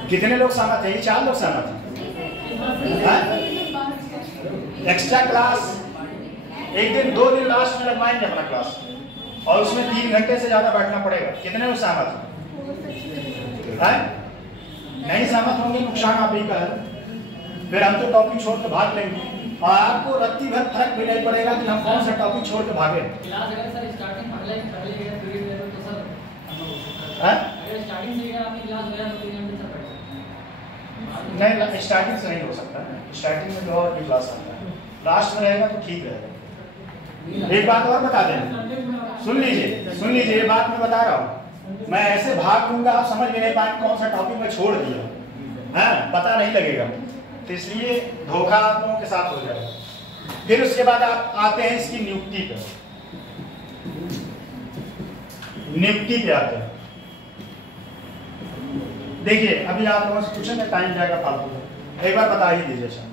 कितने लोग सहमत है? ये 4 लोग सहमत हैं। एक्स्ट्रा क्लास एक दिन 2 दिन लास्ट में लगवाएंगे अपना क्लास, और उसमें 3 घंटे से ज्यादा बैठना पड़ेगा। कितने लोग सहमत हैं? नहीं सहमत होंगे, नुकसान आप ही का है। फिर हम तो टॉपिक छोड़ के भाग लेंगे और आपको रत्ती भर फर्क भी नहीं पड़ेगा कि हम कौन सा टॉपिक छोड़ के भागे। नहीं स्टार्टिंग से नहीं हो सकता, स्टार्टिंग में तो और भी क्लास आता है, लास्ट में रहेगा तो ठीक रहेगा। एक बात और बता दें, सुन लीजिए ये बात मैं बता रहा हूँ, मैं ऐसे भाग दूंगा आप समझ भी नहीं पाएंगे कौन सा टॉपिक मैं छोड़ दिया, है पता नहीं लगेगा, तो इसलिए धोखा आप लोगों के साथ हो जाएगा। फिर उसके बाद आप आते हैं इसकी नियुक्ति पे, आते हैं। देखिए अभी आप लोगों से पूछेंगे, टाइम जाएगा फालतू में, एक बार बता ही दीजिए सर,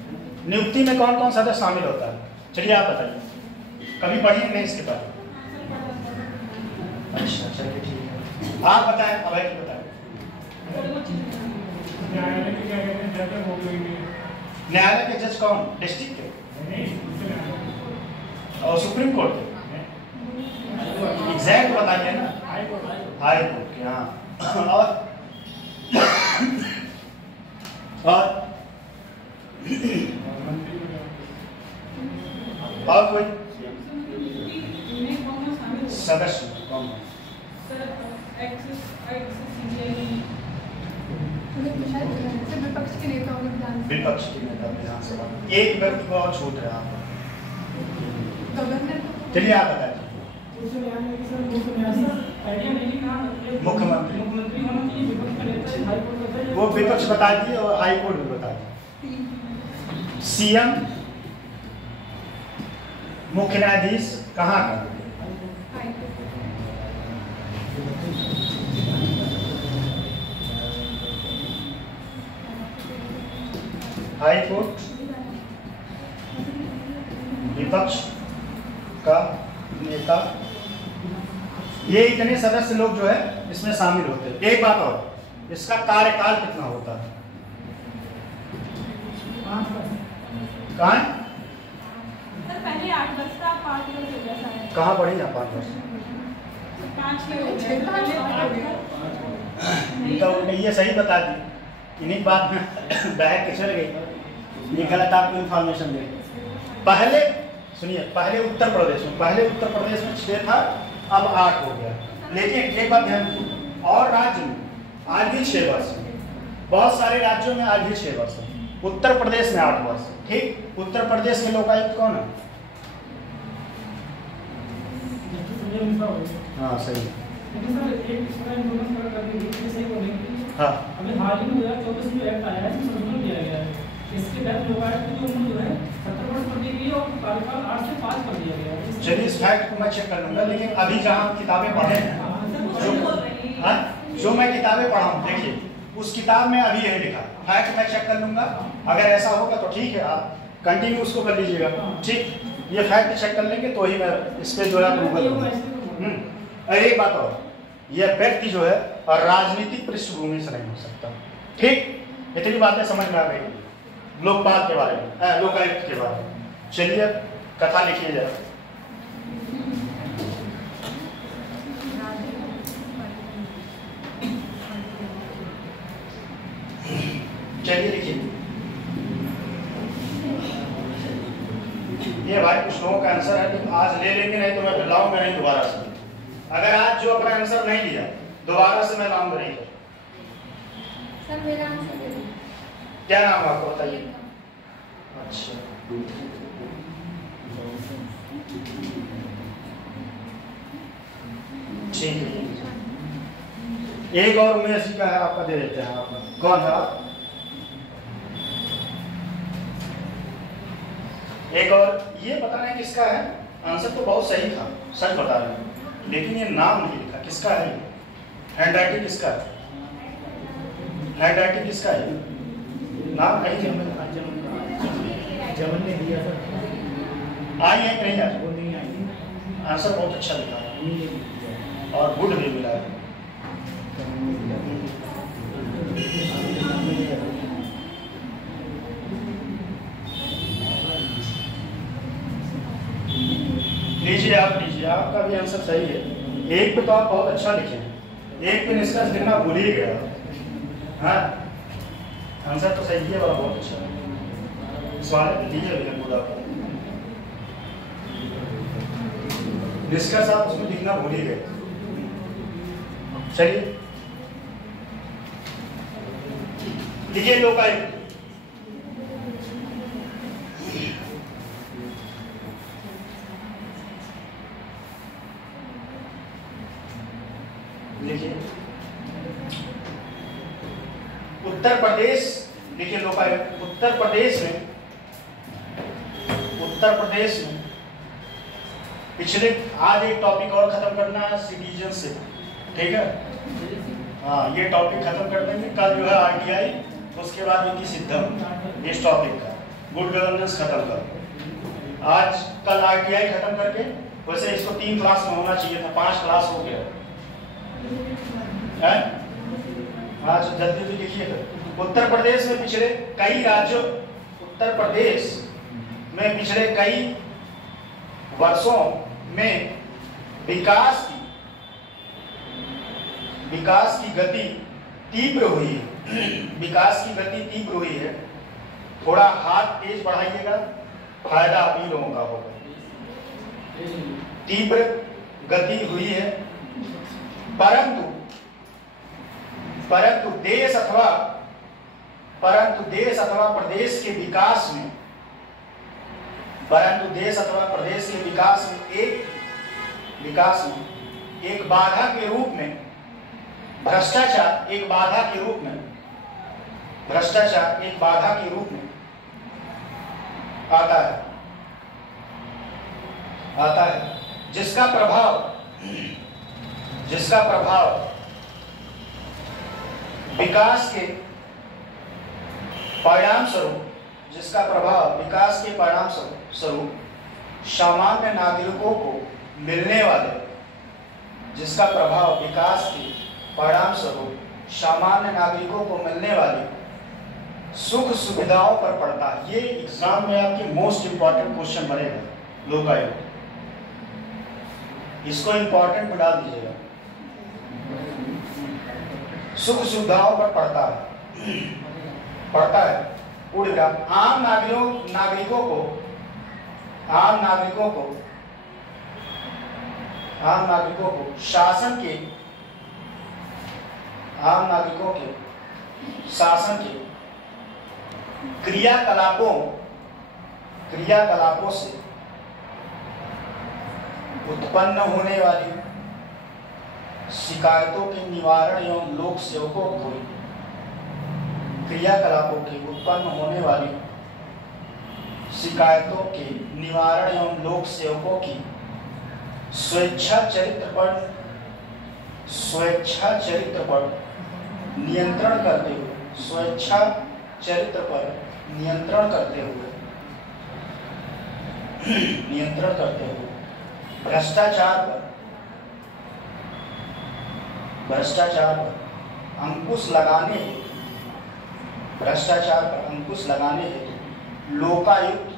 नियुक्ति में कौन कौन सदस्य शामिल होता है? चलिए आप बताइए, कभी पढ़ी नहीं इसके बारे में? अच्छा चलिए ठीक है, आप बताएं, अभय बताएं। थोड़ी बहुत चीजें न्यायालय के क्या कहते हैं जज हो गई न्यायालय के जज कौन? डिस्ट्रिक्ट के और सुप्रीम कोर्ट के? एग्जैक्ट बताइए ना। हाई कोर्ट के। हाँ। और कोई सदस्य कौन? विपक्ष के नेता होंगे विधानसभा। विपक्ष के नेता विधानसभा। एक व्यक्ति को और छूट रहा है। गवर्नर चलिए आप बताइए। मुख्यमंत्री। वो विपक्ष बता दिए और हाई कोर्ट भी बता दिए। सीएम, मुख्य न्यायाधीश कहाँ का? हाई कोर्ट, विपक्ष का नेता, ये इतने सदस्य लोग जो है इसमें शामिल होते हैं। एक बात और, इसका कार्यकाल कितना होता है? कहाँ है? सर पहले 8 वर्ष था, 5 वर्ष हो गया शायद। कहाँ पढ़ी ना 5 वर्ष? 5 हो गया। तो ये सही बता दी, इन्हीं बात में बहक के चल गई, ये गलत आपको इन्फॉर्मेशन दे। पहले सुनिए, पहले उत्तर प्रदेश में 6 था, अब 8 हो गया। लेकिन एक बात ध्यान दीजिए, और राज्य में आज भी 6 वर्ष है, बहुत सारे राज्यों में आज भी 6 वर्ष है। उत्तर प्रदेश में 8 वर्ष है। ठीक, उत्तर प्रदेश के लोकायुक्त कौन है? हाँ सही। हाँ अभी हाल ही में 2024 में एक्ट आया है, इसमें संशोधन किया गया है। इसके तहत लोकायुक्त की जो उम्र जो है 70 वर्ष कर दी गई है और कार्यकाल 8 से 5 कर दिया गया है। चलिए इस फैक्ट को मैं चेक कर लूंगा, लेकिन अभी जहाँ हम किताबें पढ़े हैं, जो मैं किताबें पढ़ा हूँ, देखिए उस किताब में अभी यही लिखा। फैक्ट मैं चेक कर लूंगा, अगर ऐसा होगा तो ठीक है, आप कंटिन्यू उसको कर लीजिएगा। ठीक, ये फैक्ट चेक कर लेंगे तो ही मैं इस पर जो है अप्रूवल दूंगा। और एक बात और, यह व्यक्ति जो है और राजनीतिक पृष्ठभूमि से नहीं हो सकता। ठीक, इतनी बातें समझ में आ गई लोकपाल के बारे में, लोकायुक्त के बारे में। चलिए कथा लिखिए जरा। चलिए लिखिए। ये भाई कुछ लोगों का आंसर है, तो आज ले लेंगे, नहीं तो मैं लाऊंगा नहीं दोबारा से। अगर आज जो अपना आंसर नहीं लिया दोबारा से मैं लाऊंगा नहीं। सर मेरा आंसर दे दो। क्या नाम है आपको बताइए? अच्छा, ठीक है। एक और उमेश जी का है, आपका दे देते हैं। आपका कौन है आप? एक और, ये पता नहीं किसका है। आंसर तो बहुत सही था, सच बता रहे हैं, लेकिन ये नाम नहीं लिखा। किसका है? हैंडराइटिंग किसका है? हैंडराइटिंग किसका है? नाम नहीं है। जमन ने दिया था, आई है कि नहीं यार? वो नहीं आई। आंसर बहुत अच्छा लिखा है और गुड भी मिला है। लीजिए आप, लीजिए, आपका भी आंसर सही है। एक पे तो आप बहुत अच्छा लिखे हैं, एक पे निष्कर्ष लिखना भूल ही गया। हाँ, आंसर तो सही है वाला, बहुत अच्छा है। इस वाले पे लीजिए लेकिन पूरा निष्कर्ष आप उसमें लिखना भूल ही गए। चलिए लिखिए लोकायुक्त। लिखिए उत्तर प्रदेश। लिखिए लोकायुक्त उत्तर प्रदेश में पिछले, आज एक टॉपिक और खत्म करना है, सिटीजनशिप। ठीक है, हाँ ये टॉपिक खत्म कर देंगे। कल जो है आरटीआई, उसके बाद इनकी सिद्धम, इस टॉपिक का गुड गवर्नेंस खत्म कर। आज कल आरटीआई खत्म करके, वैसे इसको 3 क्लास में होना चाहिए था, 5 क्लास हो गया है। हाँ जल्दी जल्दी लिखिएगा। उत्तर प्रदेश में पिछले कई राज्यों, उत्तर प्रदेश में पिछले कई वर्षों में विकास की गति तीव्र हुई है। विकास की गति तीव्र हुई है। थोड़ा हाथ तेज बढ़ाइएगा, फायदा आप ही लोगों का होगा। तीव्र गति हुई है, परंतु देश अथवा प्रदेश के विकास में, एक बाधा के रूप में भ्रष्टाचार एक बाधा के रूप में आता है, जिसका प्रभाव विकास के परिणाम स्वरूप सामान्य नागरिकों को मिलने वाले, जिसका प्रभाव विकास के परिणाम स्वरूप सामान्य नागरिकों को मिलने वाली सुख सुविधाओं पर पड़ता है। ये एग्जाम में आपके मोस्ट इंपॉर्टेंट क्वेश्चन बनेगा लोकायुक्त, इसको इंपॉर्टेंट में डाल दीजिएगा। सुख सुविधाओं पर पड़ता है पूर्ण विराम। आम नागरिकों को शासन के क्रियाकलापों से उत्पन्न होने वाली शिकायतों के निवारण एवं लोक सेवकों को की स्वेच्छा चरित्र पर नियंत्रण करते हुए भ्रष्टाचार पर अंकुश लगाने हेतु लोकायुक्त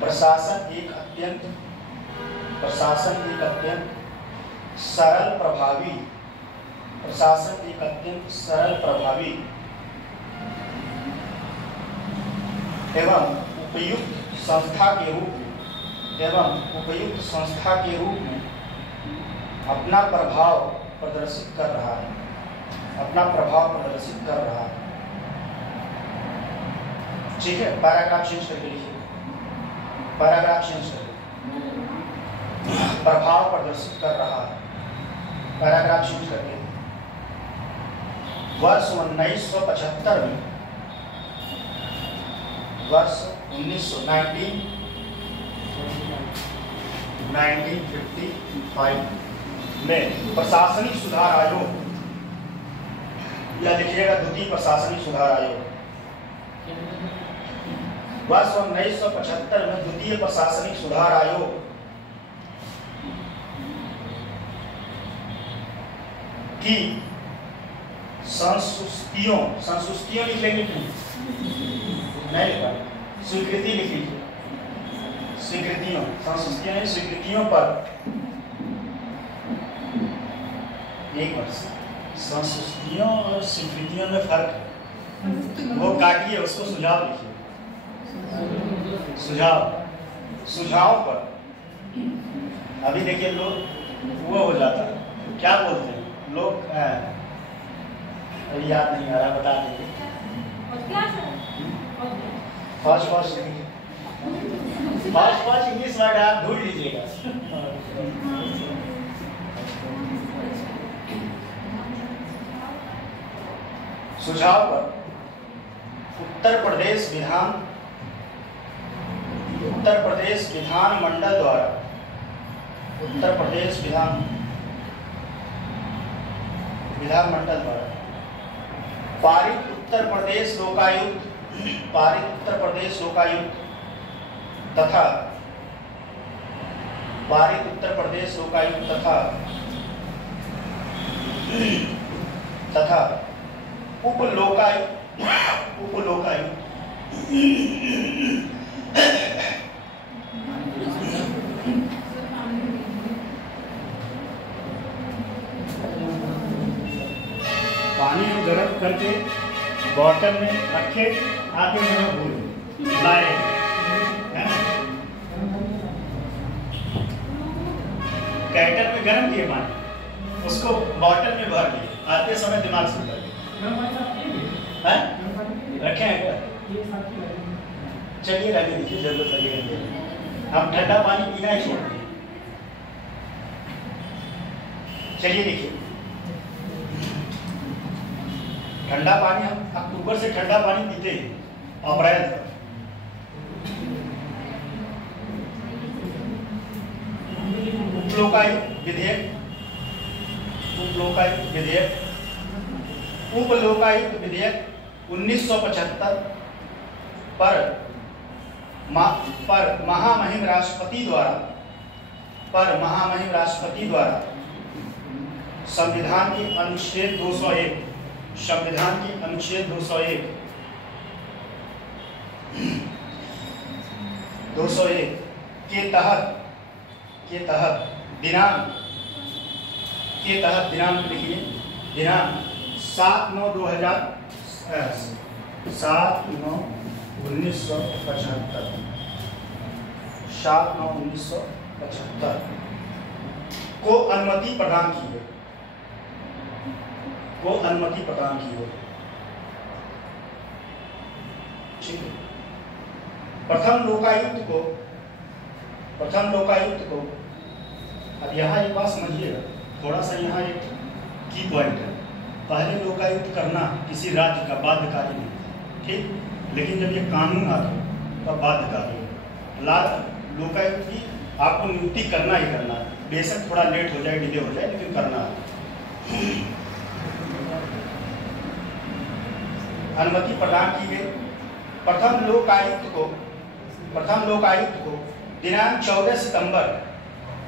प्रशासन एक अत्यंत सरल प्रभावी एवं उपयुक्त संस्था के रूप में अपना प्रभाव प्रदर्शित कर रहा है। ठीक है, पैराग्राफ चेंज करके लिखिए। प्रभाव प्रदर्शित कर रहा है, पैराग्राफ चेंज करके। वर्ष 1975 में, वर्ष 1955 में प्रशासनिक सुधार आयोग, या लिखिएगा द्वितीय प्रशासनिक सुधार आयोग। वर्ष 1975 में द्वितीय प्रशासनिक सुधार आयोग की संस्तुतियों लिखेंगे नहीं लिखा, स्वीकृति लिख लीजिए। स्वीकृतियों पर एक वर्ष। संस्तुतियों और स्वीकृतियों में फर्क है, वो काटिए, उसको सुझाव लिखिए। सुझाव पर अभी देखिए लोग वो हो जाता है, क्या बोलते हैं लोग, अभी याद नहीं आ रहा, बता देंगे। फर्स्ट इंग्लिश वर्ड आप ढूंढ लीजिएगा। सुझाव पर उत्तर प्रदेश विधान मंडल द्वारा पारित उत्तर प्रदेश लोकायुक्त तथा पारित उत्तर प्रदेश लोकायुक्त तथा उप लोकायुक्त पानी में गर्म करके बॉटल में रखे, आके मेरा भूल लाए, कैटर में गर्म किए पानी, उसको बॉटल में भर लिए, आते समय दिमाग से उतर गए, रखे हैं। चलिए रख दीजिए, जरूरत लगेगी। हम ठंडा पानी पीना ही छोड़ दिए। चलिए देखिए, ठंडा पानी हम अक्टूबर से ठंडा पानी पीते हैं, अप्रैल तक। उपलोकायुक्त विधेयक 1975 पर महामहिम राष्ट्रपति द्वारा संविधान के अनुच्छेद 201 के तहत दिनांक लिखिए, दिनांक 7/9/1975 को अनुमति प्रदान की है। ठीक है। प्रथम लोकायुक्त को अब यहाँ एक बात समझिएगा, थोड़ा सा यहाँ एक की पॉइंट है। पहले लोकायुक्त करना किसी राज्य का बाध्यकारी नहीं था, ठीक, लेकिन जब ये कानून आ गया तब बाध्यकारी है। लोकायुक्त की आपको नियुक्ति करना ही करना है, बेशक थोड़ा लेट हो जाए, डिले हो जाए, लेकिन करना है। अनुमति प्रदान की गई। प्रथम लोकायुक्त को दिनांक 14 सितंबर,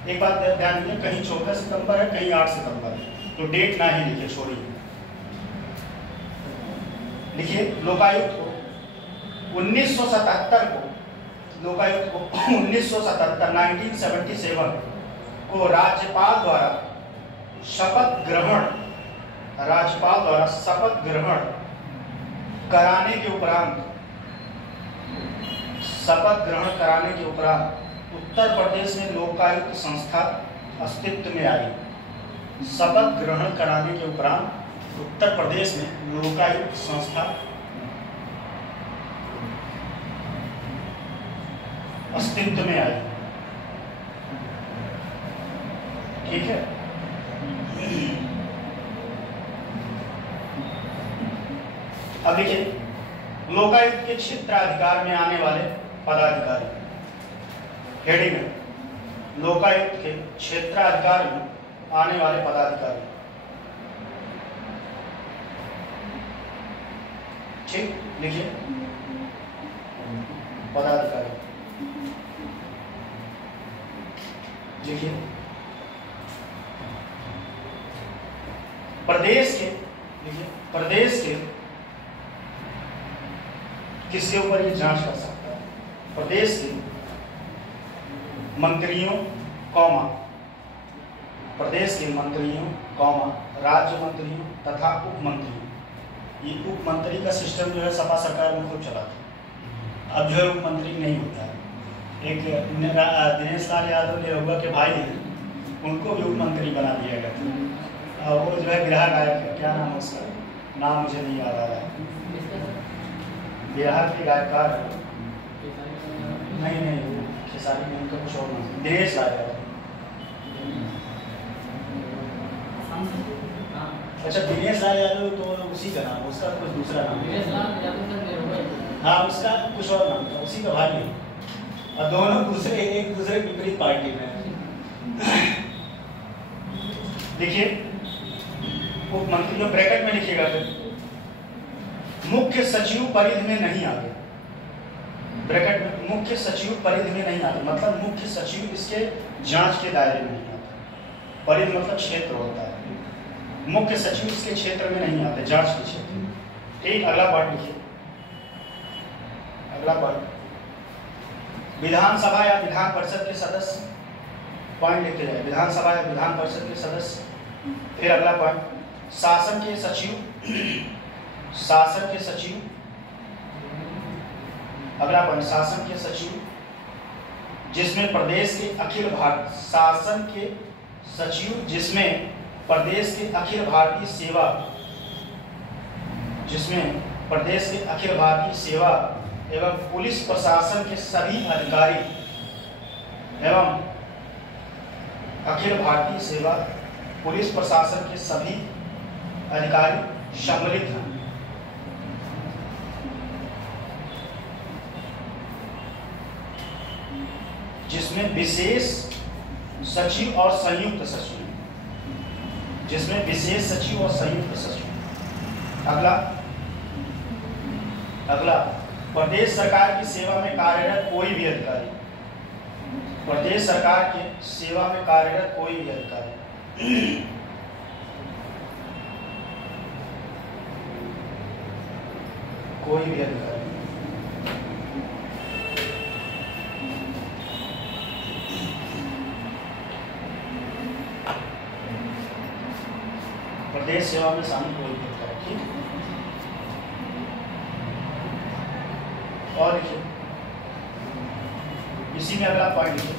एक बात ध्यान दीजिए, कहीं 14 सितंबर है, कहीं 8 सितंबर है, तो डेट ना ही लिखे, छोड़िए। लिखिए, लोकायुक्त को 1977 को राज्यपाल द्वारा शपथ ग्रहण कराने के उपरांत उत्तर प्रदेश में लोकायुक्त संस्था अस्तित्व में आई। शपथ ग्रहण कराने के उपरांत उत्तर प्रदेश में लोकायुक्त संस्था अस्तित्व में आई। ठीक है। अब देखिए, लोकायुक्त के क्षेत्राधिकार में आने वाले पदाधिकारी, हेडिंग है, लोकायुक्त के क्षेत्राधिकार में आने वाले पदाधिकारी। ठीक, लिखिए, पदाधिकारी लिखिए। प्रदेश के, लिखिए, प्रदेश के किसके ऊपर ये जांच कर सकता है? प्रदेश के मंत्रियों, प्रदेश के मंत्रियों, राज्य मंत्रियों तथा उप मंत्रियों। ये उप मंत्री का सिस्टम जो है सपा सरकार में खुद चला था। अब जो है उप मंत्री नहीं होता है। एक दिनेश लाल यादव निरहुआ के भाई हैं, उनको भी उप मंत्री बना दिया गया था। वो जो है बिहार गायक है, क्या नाम है उसका, नाम मुझे नहीं याद आ रहा है, बिहार के गायकार नहीं, खेसारी में उनका कुछ और नाम, दिनेश लाल यादव। अच्छा, दिनेश लाल यादव तो उसी का नाम, उसका कुछ दूसरा नाम, हाँ, उसका कुछ और नाम था, उसी का भाई है। और दोनों एक दूसरे विपरीत पार्टी में। देखिए, उप मंत्री ब्रैकेट में लिखिएगा, मुख्य सचिव परिधि में नहीं आ गया। ब्रैकेट में मुख्य सचिव परिधि में नहीं आता, मतलब मुख्य सचिव इसके जांच के दायरे में नहीं आता। परिधि मतलब क्षेत्र होता है, मुख्य सचिव इसके क्षेत्र में नहीं आते, जांच के क्षेत्र में। ठीक, अगला पार्ट लिखिए। अगला पार्ट विधानसभा या विधान परिषद के सदस्य, पॉइंट लिखते जाए, विधानसभा या विधान परिषद के सदस्य। फिर अगला पॉइंट शासन के सचिव, शासन के सचिव। अगला पॉइंट शासन के सचिव जिसमें प्रदेश के अखिल भारत, शासन के सचिव जिसमें प्रदेश के अखिल भारतीय सेवा, जिसमें प्रदेश के अखिल भारतीय सेवा एवं पुलिस प्रशासन के सभी अधिकारी एवं अखिल भारतीय सेवा पुलिस प्रशासन के सभी अधिकारी सम्मिलित हैं। जिसमें विशेष सचिव और संयुक्त सचिव, जिसमें विशेष सचिव और संयुक्त सचिव। अगला अगला प्रदेश सरकार की सेवा में कार्यरत कोई भी अधिकारी, प्रदेश सरकार के सेवा में कार्यरत कोई भी अधिकारी, कोई भी अधिकारी प्रदेश सेवा में शामिल कोई भी अधिकारी। ठीक, और लिखिए इसी में अगला पॉइंट लिखिए,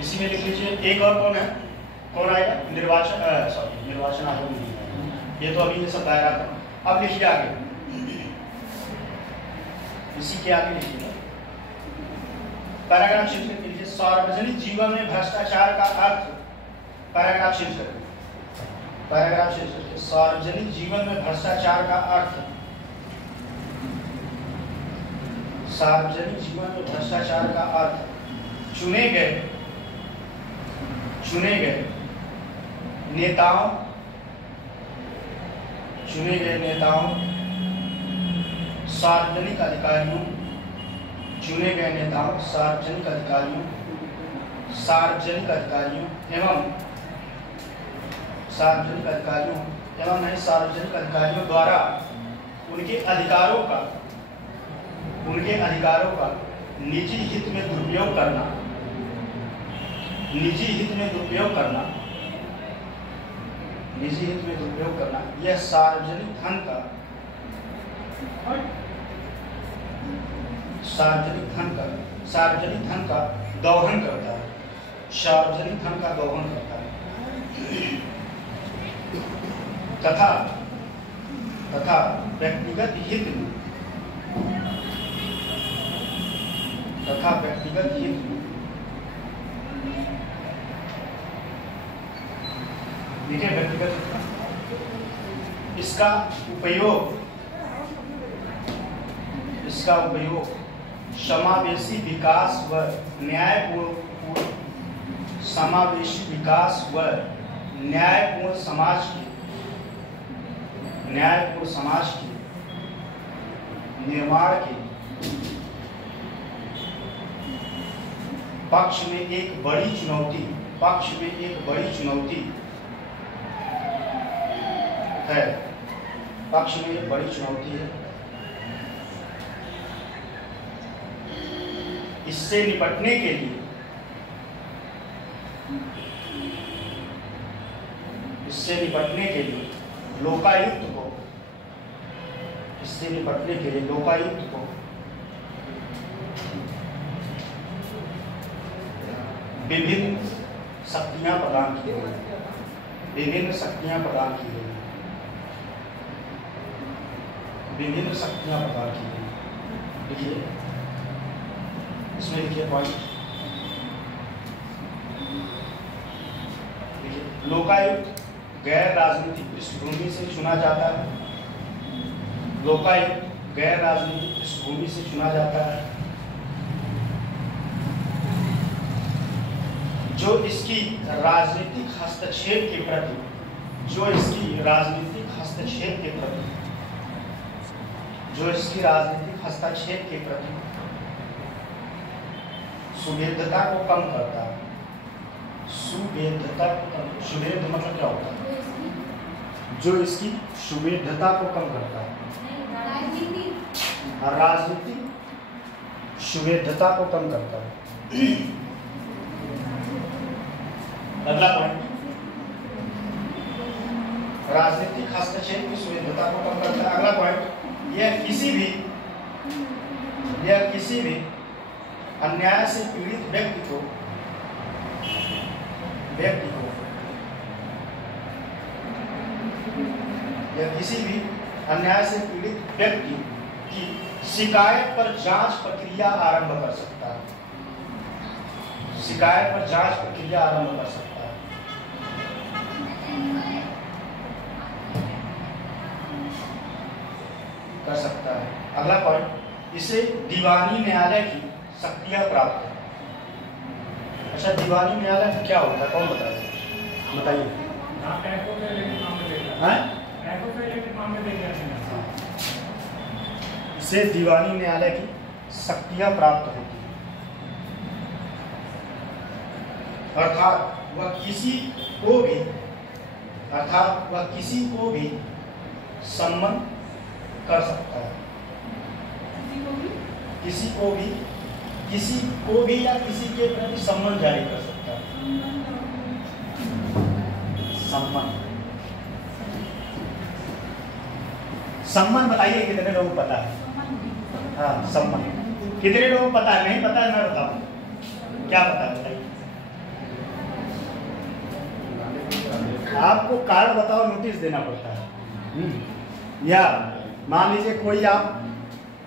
इसी में लिख लीजिए। एक और कौन है, कौन आएगा, निर्वाचन, सॉरी निर्वाचन आयोग नहीं है, ये तो अभी ये सब दायरा था। अब लिखिए आगे, इसी के आगे लिखिए पैराग्राफ चेंज करके लिखिए सार्वजनिक जीवन में भ्रष्टाचार का अर्थ। पैराग्राफ चेंज करके, पैराग्राफ चेंज करके सार्वजनिक जीवन में भ्रष्टाचार का अर्थ, सार्वजनिक जीवन में भ्रष्टाचार का अर्थ चुने गए नेताओं, चुने गए नेताओं, सार्वजनिक अधिकारियों, चुने गए नेताओं, सार्वजनिक अधिकारियों, सार्वजनिक अधिकारियों एवं सार्वजनिक अधिकारियों एवं नहीं सार्वजनिक अधिकारियों द्वारा उनके अधिकारों का निजी हित में दुरुपयोग करना, निजी हित में दुरुपयोग करना, निजी हित में दुरुपयोग करना, यह सार्वजनिक धन का, सार्वजनिक धन का दोहन करता है, सार्वजनिक धन का दोहन करता है। तथा व्यक्तिगत हित में, तथा व्यक्तिगत हित में, देखिए व्यक्तिगत हित में इसका उपयोग समावेशी विकास व न्यायपूर्ण, समावेशी विकास व न्यायपूर्ण समाज के निर्माण के पक्ष में एक बड़ी चुनौती है, पक्ष में एक बड़ी चुनौती है। इससे निपटने के लिए लोकायुक्त को विभिन्न शक्तियां प्रदान की गई, विभिन्न शक्तियां प्रदान की गई। देखिए इसमें लिखिए पॉइंट, देखिए लोकायुक्त गैर राजनीतिक पृष्ठभूमि से चुना जाता है, लोकायुक्त गैर राजनीतिक पृष्ठभूमि से चुना जाता है, जो इसकी राजनीतिक हस्तक्षेप के प्रति जो इसकी राजनीतिक हस्तक्षेप के प्रति सुवेद्यता को कम करता है। सुवेद्यता को कम, सुवेद्य मतलब क्या होता है? जो इसकी सुवेद्यता को कम करता है। राजनीतिक सुवेद्यता को कम करता है। अगला पॉइंट, राजनीतिक हस्तक्षेप की सुवेद्यता को कम करता है। अगला पॉइंट, यह किसी भी अन्याय से पीड़ित व्यक्ति को या किसी भी अन्याय से पीड़ित व्यक्ति की शिकायत पर जांच प्रक्रिया आरंभ कर सकता है। शिकायत पर जांच प्रक्रिया आरंभ कर सकता है। अगला पॉइंट, इसे दीवानी न्यायालय की शक्तियां प्राप्त है। अच्छा, दीवानी न्यायालय में क्या होता है, कौन बताइए? इसे दीवानी न्यायालय की शक्तियां प्राप्त होती है, अर्थात वह किसी को भी सम्मन कर सकता है। किसी को भी या किसी के प्रति सम्मन जारी कर सकता है। सम्मन बताइए कितने लोगों को पता है? हाँ, सम्मन कितने लोगों को पता है? नहीं पता है, मैं बताऊं क्या पता है, बताइए। आपको कार्ड बताओ, नोटिस देना पड़ता है। या मान लीजिए कोई आप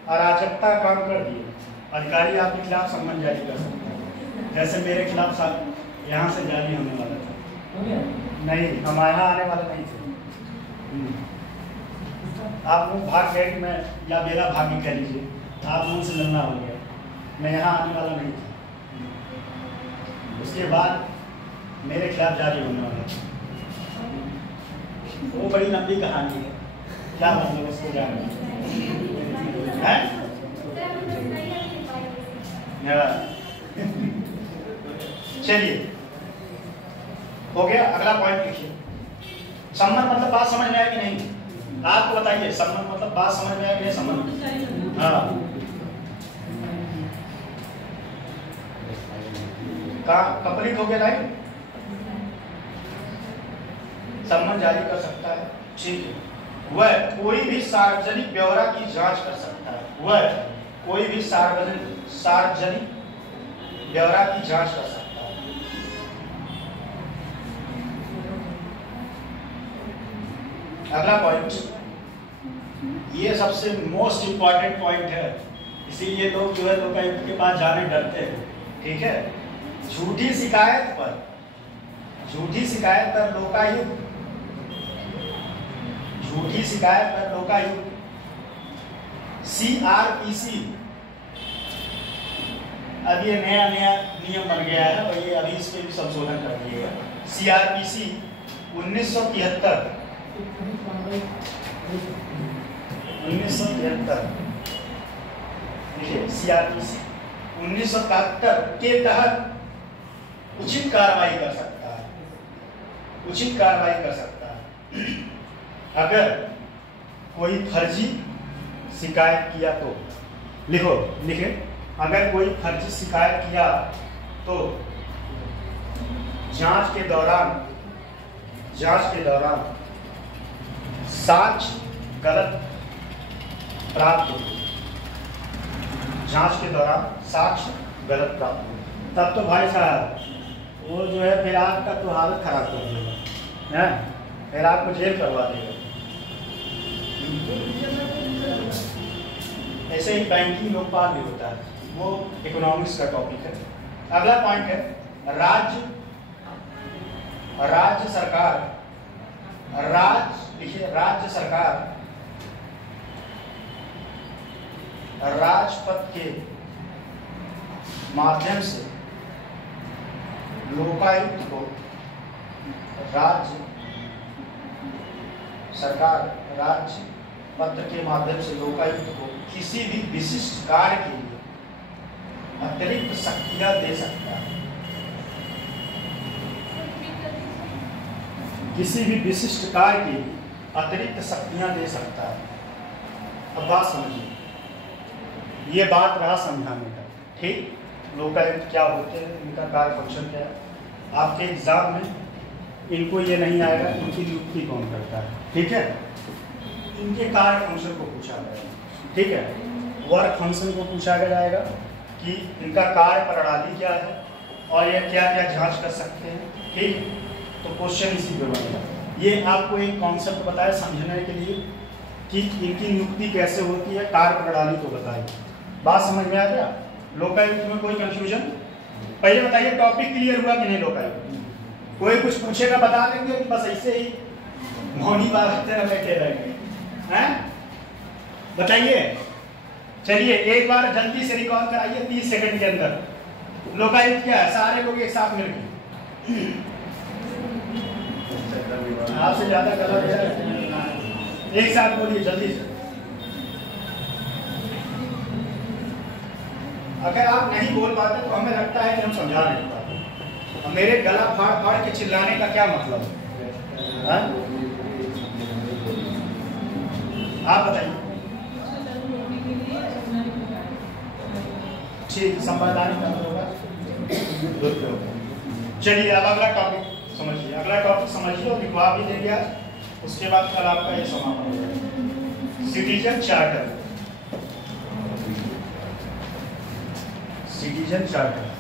अराजकता काम कर दिए, अधिकारी आपके खिलाफ सम्मन जारी कर सकता है। जैसे मेरे खिलाफ यहाँ से जारी होने वाला था, नहीं हम यहाँ आने वाले नहीं थे। आप लोग भाग गए, मैं या मेरा भाग्य कह लीजिए, आप लोगों से मिलना हो गया, मैं यहाँ आने वाला नहीं था। उसके बाद मेरे खिलाफ जारी होने वाला था। वो बड़ी लंबी कहानी है, क्या मतलब उसको जानना है? चलिए, हो गया। अगला पॉइंट लिखिए, सम्मन मतलब बात समझ में आया कि नहीं? आपको बताइए, सम्मन मतलब बात समझ में आया कि नहीं? सम्मन, हाँ, कंप्लीट हो गया, राइट? सम्मन जारी कर सकता है, ठीक है। वह कोई भी सार्वजनिक ब्यौरा की जांच कर सकता है। वह कोई भी सार्वजनिक ब्यौरा की जांच कर सकता है। अगला पॉइंट, ये सबसे मोस्ट इंपॉर्टेंट पॉइंट है, इसीलिए लोग जो है लोकायुक्त के पास जाने डरते हैं, ठीक है। झूठी शिकायत पर लोकायुक्त CRPC, अब ये नया नियम बन गया है और ये अभी इस पे भी संशोधन कर दिया गया। CRPC 1973 देखिए, CRPC 1971 के तहत उचित कार्रवाई कर सकता है। अगर कोई फर्जी शिकायत किया तो लिखे, अगर कोई फर्जी शिकायत किया तो जांच के दौरान साक्ष्य गलत प्राप्त हो, जांच के दौरान साक्ष्य गलत प्राप्त हो, तब तो भाई साहब वो जो है फिर आपका तो हालत खराब कर देगा, फिर आपको जेल करवा देगा। ऐसे ही बैंकिंग लोकपाल भी होता है, वो इकोनॉमिक्स का टॉपिक है। अगला पॉइंट है, राज्य सरकार राजपथ के माध्यम से लोकायुक्त को राज्य पत्र के माध्यम से लोकायुक्त को किसी भी विशिष्ट कार्य के लिए अतिरिक्त शक्तियां दे सकता है। किसी भी विशिष्ट कार्य के लिए अतिरिक्त शक्तियां दे सकता है। अब बात समझिए, ये बात रहा समझाने का, ठीक। लोकायुक्त क्या होते हैं, इनका कार्य फंक्शन क्या है। आपके एग्जाम में इनको ये नहीं आएगा इनकी नियुक्ति कौन करता है, ठीक है। इनके कार्य फंक्शन को पूछा जाएगा, ठीक है। वर्क फंक्शन को पूछा जाएगा कि इनका कार्य प्रणाली क्या है और ये क्या क्या जांच कर सकते हैं, ठीक। तो क्वेश्चन इसी पे बनेगा। ये आपको एक कॉन्सेप्ट बताया समझने के लिए कि इनकी नियुक्ति कैसे होती है, कार्य प्रणाली को बताइए। बात समझ में आ गया। लोकायुक्त में कोई कंफ्यूजन? पहले बताइए टॉपिक क्लियर हुआ कि नहीं लोकायुक्त? कोई कुछ पूछेगा बता देंगे कि बस ऐसे ही मौनी बात तरह बैठे रहेंगे, हैं? बताइए। चलिए एक बार जल्दी से रिकॉल कराइए 30 सेकंड के अंदर। लोकायुक्त क्या है? सारे लोग एक साथ मिलकर। आपसे ज्यादा गलत है, एक साथ बोलिए जल्दी से। अगर आप नहीं बोल पाते तो हमें लगता है कि हम समझा नहीं पाते। अब मेरे गला फाड़ फाड़ के चिल्लाने का क्या मतलब है? आप बताइए। ठीक, संवैधानिक तंत्र होगा। चलिए अब अगला टॉपिक समझिए। अगला टॉपिक समझिए और लिखवा भी देंगे आज, उसके बाद कल आपका ये समापन हो जाएगा। Citizen charter. सिटीजन चार्टर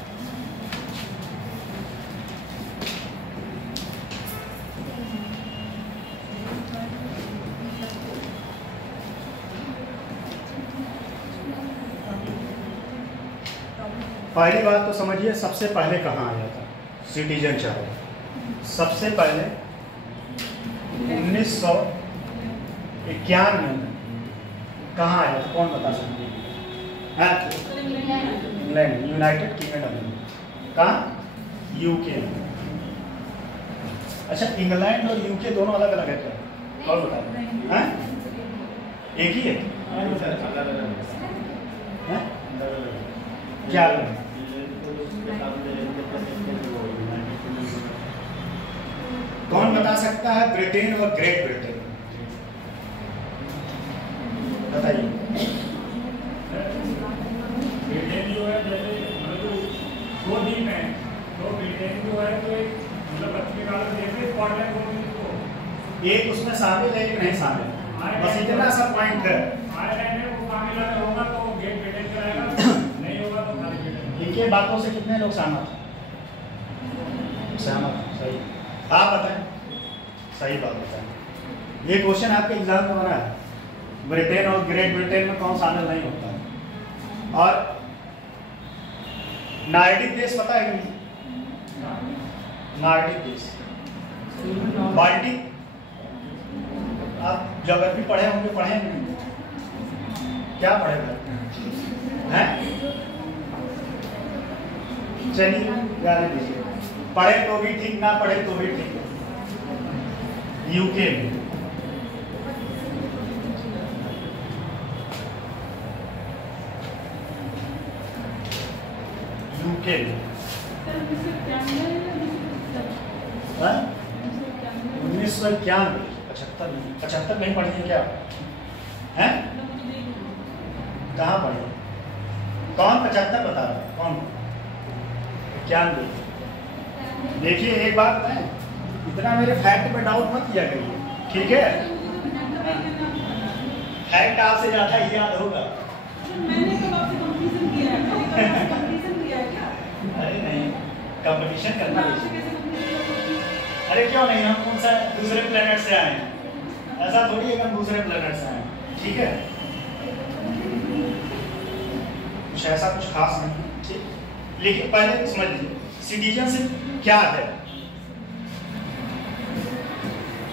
पहली बात तो समझिए, सबसे पहले कहाँ आया था सिटीजन चार्टर? सबसे पहले 1991 में कहाँ आया था? कौन बता सकते हैं? इंग्लैंड, यूनाइटेड किंगडम में। कहाँ? यूके में। अच्छा, इंग्लैंड और यूके दोनों अलग अलग है क्या? कौन बताए? हैं? एक ही है? क्या अलग है? कौन बता सकता है? ब्रिटेन और ग्रेट ब्रिटेन, बताइए। ब्रिटेन जो है जैसे मतलब दो दिन है, तो ब्रिटेन जो है तो एक मतलब पश्चिमी काल में जैसे स्कॉटलैंड को एक उसमें शामिल है कि नहीं शामिल? बस इतना सा पॉइंट है। हमारे टाइम में वो शामिल होगा तो ग्रेट ब्रिटेन कराएगा, नहीं होगा तो खाली ब्रिटेन। इनके बातों से कितने लोग सहमत? सहमत, सही। आप बताएं, सही बात बताएं। ये क्वेश्चन आपके एग्जाम में बना है, ब्रिटेन और ग्रेट ब्रिटेन में कौन शामिल नहीं होता है। और नार्डिक देश पता है कि नहीं? नार्डिक देश, बाल्टिक, आप ज्योग्राफी पढ़े होंगे, पढ़े नहीं? क्या पढ़े हैं? चलिए जाने दीजिए, पढ़े तो भी ठीक, ना पढ़े तो भी ठीक। यूके में यूके में 1991, 75 नहीं पढ़ी है क्या? हैं? कहाँ पढ़े? कौन 75 बता रहा है? कौन? 91। देखिए एक बात बताएं, इतना मेरे फैक्ट पे डाउट मत किया करिए, ठीक है? फैक्ट आपसे ज्यादा ही याद होगा। मैंने तो आपसे कंपटीशन किया है, कंपटीशन किया है क्या? अरे नहीं, कंपटीशन करना आपसे नहीं। कैसे कंपटीशन होती है? अरे क्यों नहीं, हम कौन सा दूसरे प्लेनेट से आए हैं? ऐसा थोड़ी है कि हम दूसरे प्लेनेट से आए हैं, ठीक है? कुछ ऐसा कुछ खास नहीं, ठीक। लेकिन पहले समझ लीजिए सिटीजनशिप क्या है।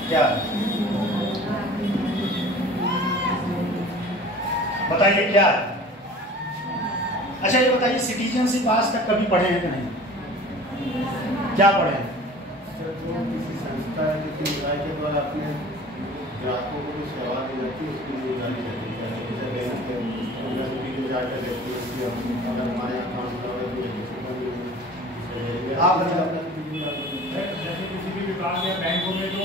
क्या है बताइए, क्या है? अच्छा ये बताइए, सिटीजनशिप आज तक कभी पढ़े हैं कि नहीं? क्या पढ़े हैं? किसी संस्था या किसी निकाय के द्वारा अपने ग्राहकों को जो सेवा दी जाती है उसकी जिम्मेदारी रहती है। जैसे बैंक के चार्टर रहती है उसकी अगर हमारे यहाँ काम कर रहे आप बताओ। जैसे किसी भी विभाग या बैंकों में जो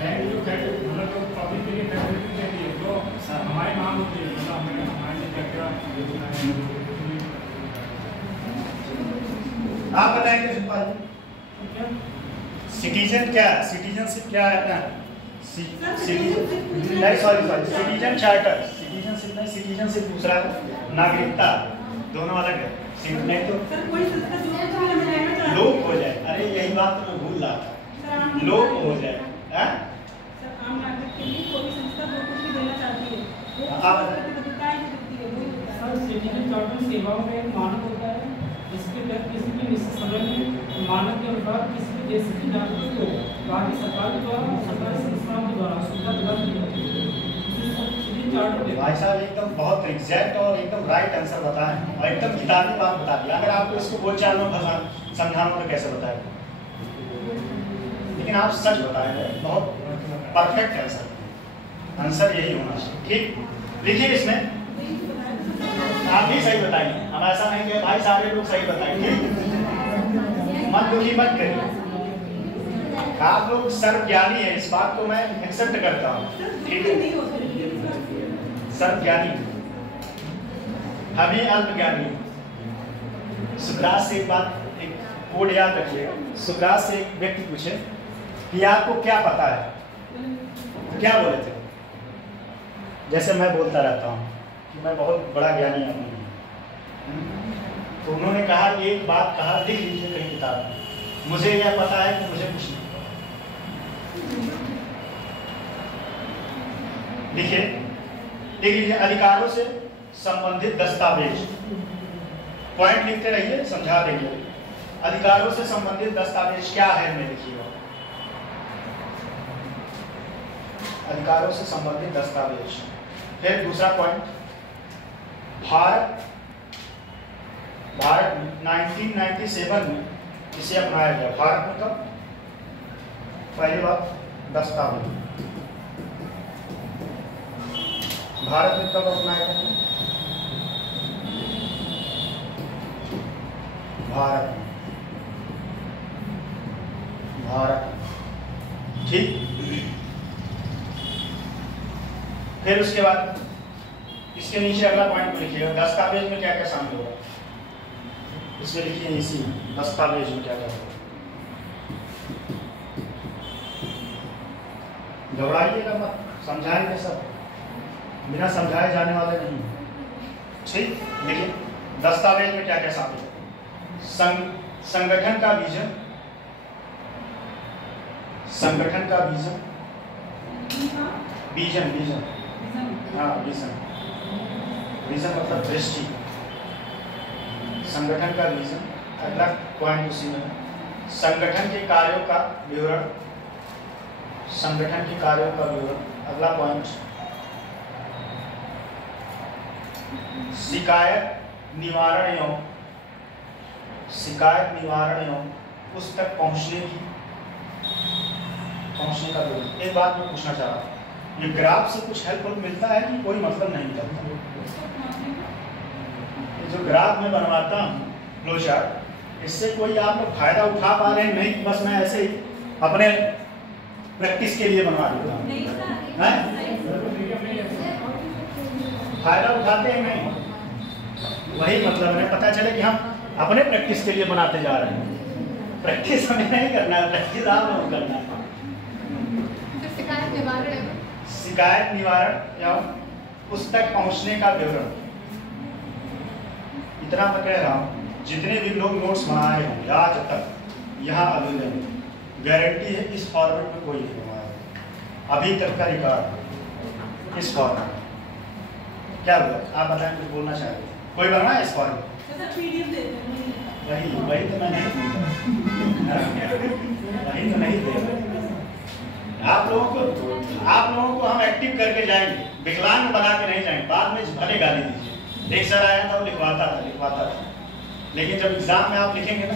बैंक जो मतलब जो पब्लिक के लिए फैसिलिटी देती है जो हमारी मांग होती है, मतलब हमारे लिए क्या क्या योजना है। आप बताएंगे सुपाल सिटीजन क्या है, सिटीजनशिप क्या है अपना नहीं सॉरी सिटीजन चार्टर, सिटीजनशिप नहीं, सिटीजनशिप दूसरा है, नागरिकता दोनों अलग है। नहीं तो लोग हो जाए, अरे यही बात तो मैं भूल रहा था, लोग हो जाए। आम नागरिक के लिए कोई संस्था जो कुछ भी देना चाहती है वो प्रतिबद्धताएं जो देती है वही होता है। सर सिटीजन चार्टर सेवाओं का एक मानक होता है जिसके तहत किसी भी निश्चित समय में मानक के अनुसार किसी भी देश के नागरिक को राज्य सरकार के द्वारा सरकारी संस्थाओं के द्वारा सुविधा प्रदान की जाती है। भाई साहब एकदम बहुत एग्जैक्ट और एकदम राइट आंसर बताएं और एकदम किताबी बात बता दी। अगर आपको इसको बोलचाल में समझाना तो कैसे बताएंगे, लेकिन आप सच बताए हैं, बहुत परफेक्ट आंसर, आंसर यही होना चाहिए। ठीक लिखिए इसमें, आप भी सही बताइए, हम ऐसा नहीं कि भाई सारे लोग सही बताएंगे, मत दुखी मत करिए। आप लोग सर्व ज्ञानी है, इस बात को मैं एक्सेप्ट करता हूँ, ठीक है, सर्व ज्ञानी, हमें अल्प ज्ञानी। सुकरात से एक बात, एक कोड याद रखिएगा, सुकरात से एक व्यक्ति पूछे कि आपको क्या पता है, तो क्या बोले थे? जैसे मैं बोलता रहता हूँ कि मैं बहुत बड़ा ज्ञानी आदमी हूँ, तो उन्होंने कहा एक बात कहा, लिख लीजिए कहीं किताब में, मुझे यह पता है कि मुझे कुछ नहीं पता। लिखिए, लिख लीजिए, अधिकारों से संबंधित दस्तावेज, पॉइंट लिखते रहिए, समझा देंगे। अधिकारों से संबंधित दस्तावेज क्या है, मैं लिखिएगा, अधिकारों से संबंधित दस्तावेज। फिर दूसरा पॉइंट, भारत 1997 में इसे अपनाया गया। भारत में कब? पहली बात दस्तावेज, भारत में कब अपनाया गया? भारत, ठीक। फिर उसके बाद इसके नीचे अगला पॉइंट लिखिएगा, दस्तावेज में क्या क्या शामिल होगा, इसमें लिखिए इसी दस्तावेज में क्या क्या होगा। घबराइएगा मत, समझाएंगे सब, बिना समझाए जाने वाले नहीं, ठीक। देखिए दस्तावेज में क्या क्या शामिल है, संगठन का विजन, संगठन का विजन, विजन विजन, हाँ विजन, विजन मतलब दृष्टि, संगठन का विजन। अगला पॉइंट उसी में, संगठन के कार्यों का विवरण, संगठन के कार्यों का विवरण। अगला पॉइंट, शिकायत निवारण एवं उस तक पहुंचने का विवरण। एक बात मैं पूछना चाह रहा हूँ, ये ग्राफ से कुछ हेल्प मिलता है कि कोई मतलब नहीं मिलता? जो ग्राफ में बनवाता हूँ फ्लो चार्ट, इससे कोई आप लोग फायदा उठा पा रहे हैं? नहीं, बस मैं ऐसे ही अपने प्रैक्टिस के लिए बनवा देता हूँ। फायदा उठाते हैं नहीं, वही मतलब है, पता चले कि हम अपने प्रैक्टिस के लिए बनाते जा रहे हैं। प्रैक्टिस हमें नहीं करना है, प्रैक्टिस आप लोग करना है। शिकायत निवारण या उस तक पहुंचने का विवरण। इतना मैं कह रहा हूँ, जितने भी लोग नोट्स बनाए होंगे आज तक यहाँ अवेलेबल, गारंटी है इस फॉर्मेट में कोई नहीं बनाया अभी तक का रिकॉर्ड इस फॉर्मेट। क्या बोला आप बताएं, कुछ बोलना चाहेंगे? कोई बना है इस फॉर्मेट? वही वही तो मैं नहीं वही तो नहीं दे आप लोगों को हम एक्टिव करके जाएंगे, विकलांग बना के नहीं जाएंगे। बाद में भले गाली दीजिए, एक सर आया था वो लिखवाता था, लेकिन जब एग्जाम में आप लिखेंगे ना,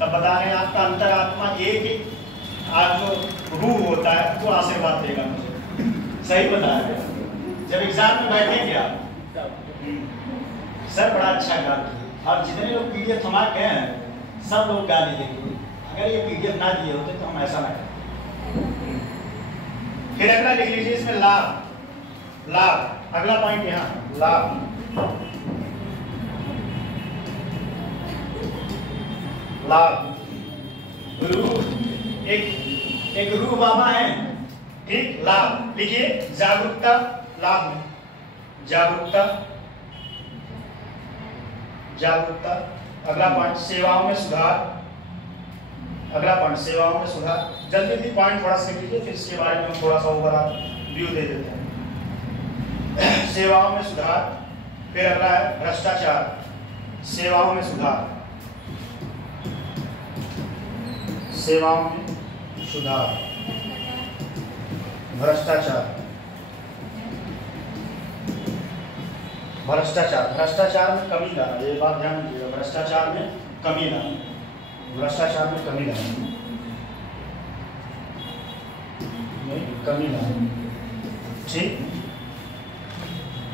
तब बता रहे हैं आपका अंतरात्मा एक आप जो रूह होता है वो आशीर्वाद देगा मुझे। सही बता रहे हैं। जब एग्जाम में बैठेंगे आप सर बड़ा अच्छा गा और जितने लोग पीडीएफ थमा गए हैं सब लोग गा लीजिए। अगर ये पीडीएफ ना दिए होते तो हम ऐसा ना करें। फिर अगला लिख लीजिए इसमें लाभ। लाभ अगला पॉइंट यहाँ लाभ। लाभ एक रूह बाबा है, ठीक। लाभ लिखिए जागरूकता। लाभ में जागरूकता। जागरूकता। अगला पॉइंट सेवाओं में सुधार। अगला पॉइंट सेवाओं में सुधार। जल्दी जल्दी पॉइंट थोड़ा सा लिख लीजिए, फिर इसके बारे में हम थोड़ा सा ओवरऑल व्यू दे देते हैं। सेवाओं में सुधार। फिर अगला है भ्रष्टाचार। सेवाओं में सुधार। सेवाओं में सुधार। भ्रष्टाचार। भ्रष्टाचार। भ्रष्टाचार में कमी लाना, ये बात ध्यान दीजिएगा। भ्रष्टाचार में कमी लाना। भ्रष्टाचार में कमी लाना। कमी लाना, ठीक।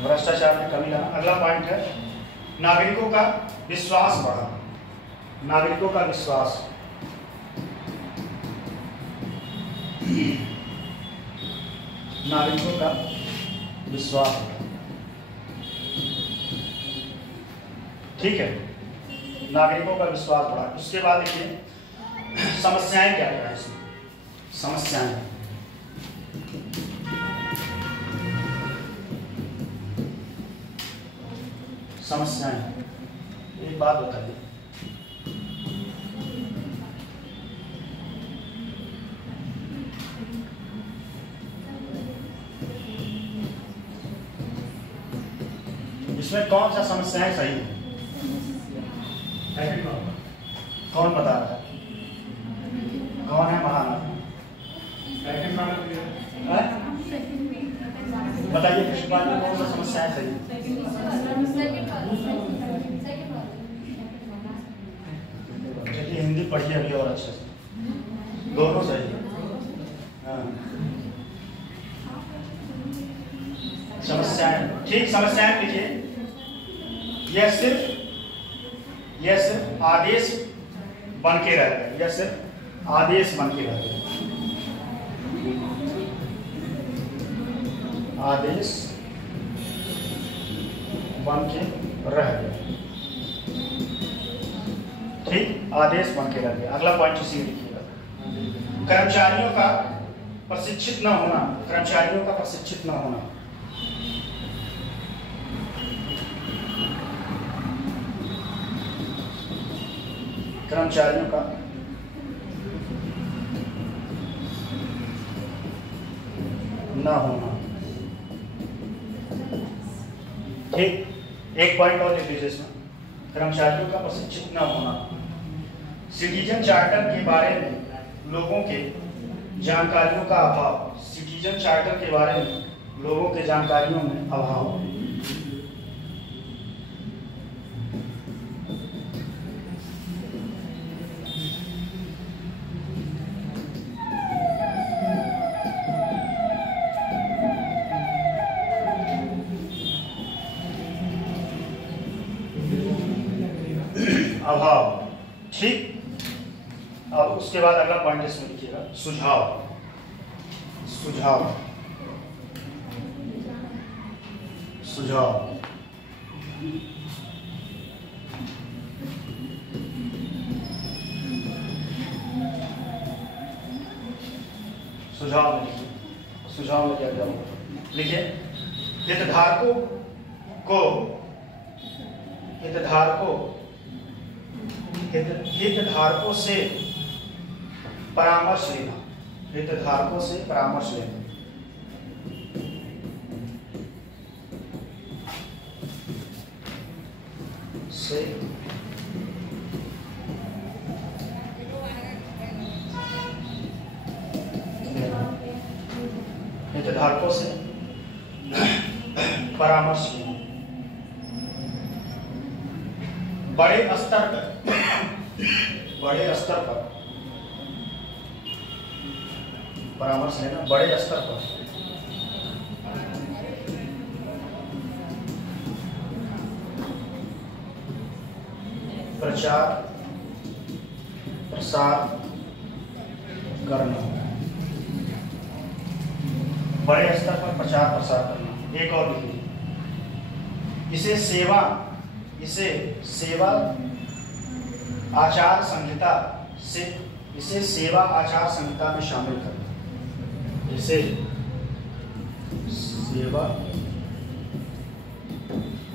भ्रष्टाचार में कमी लाना। अगला पॉइंट है नागरिकों का विश्वास बढ़ाना। नागरिकों का विश्वास। नागरिकों का विश्वास, ठीक है। नागरिकों का विश्वास बढ़ा। उसके बाद देखिए समस्याएं क्या क्या है इसमें। समस्याएं समस्याएं एक बात बताइए, इसमें कौन सा समस्याएं सही है? कौन बता रहा है? कौन है महानाथ? बताइए पुष्पा जी, कौन सा समस्याएं सही है? चलिए हिंदी पढ़िए अभी और अच्छे से। दोनों सही है। हाँ। समस्याएं, ठीक। समस्याएं लिखिए। यह सिर्फ आदेश बन के रह गए। यह सिर्फ आदेश बन के रह गए। आदेश बन के रह गए, ठीक। आदेश बन के रह गए। अगला पॉइंट इसी लिखिएगा। कर्मचारियों का प्रशिक्षित न होना। कर्मचारियों का प्रशिक्षित न होना। कर्मचारियों का न होना, ठीक। एक पॉइंट और लिख लीजिए इसमें, कर्मचारियों का प्रशिक्षित न होना। सिटीजन चार्टर के बारे में लोगों के जानकारियों का अभाव। सिटीजन चार्टर के बारे में लोगों के जानकारियों में अभाव। अभाव, ठीक। अब उसके बाद अगला पॉइंट इसमें लिखिएगा सुझाव। सुझाव। सुझाव। सुझाव में लिखिए। सुझाव में क्या क्या होगा लिखिए। हितधारकों से परामर्श लेना। हितधारकों से परामर्श लेना। से हितधारकों से परामर्श लेना। बड़े स्तर पर परामर्श लेना। बड़े स्तर पर प्रचार प्रसार करना, बड़े स्तर पर प्रचार प्रसार करना। एक और लिखिए, इसे सेवा आचार संहिता से, इसे सेवा आचार संहिता में शामिल करना। इसे सेवा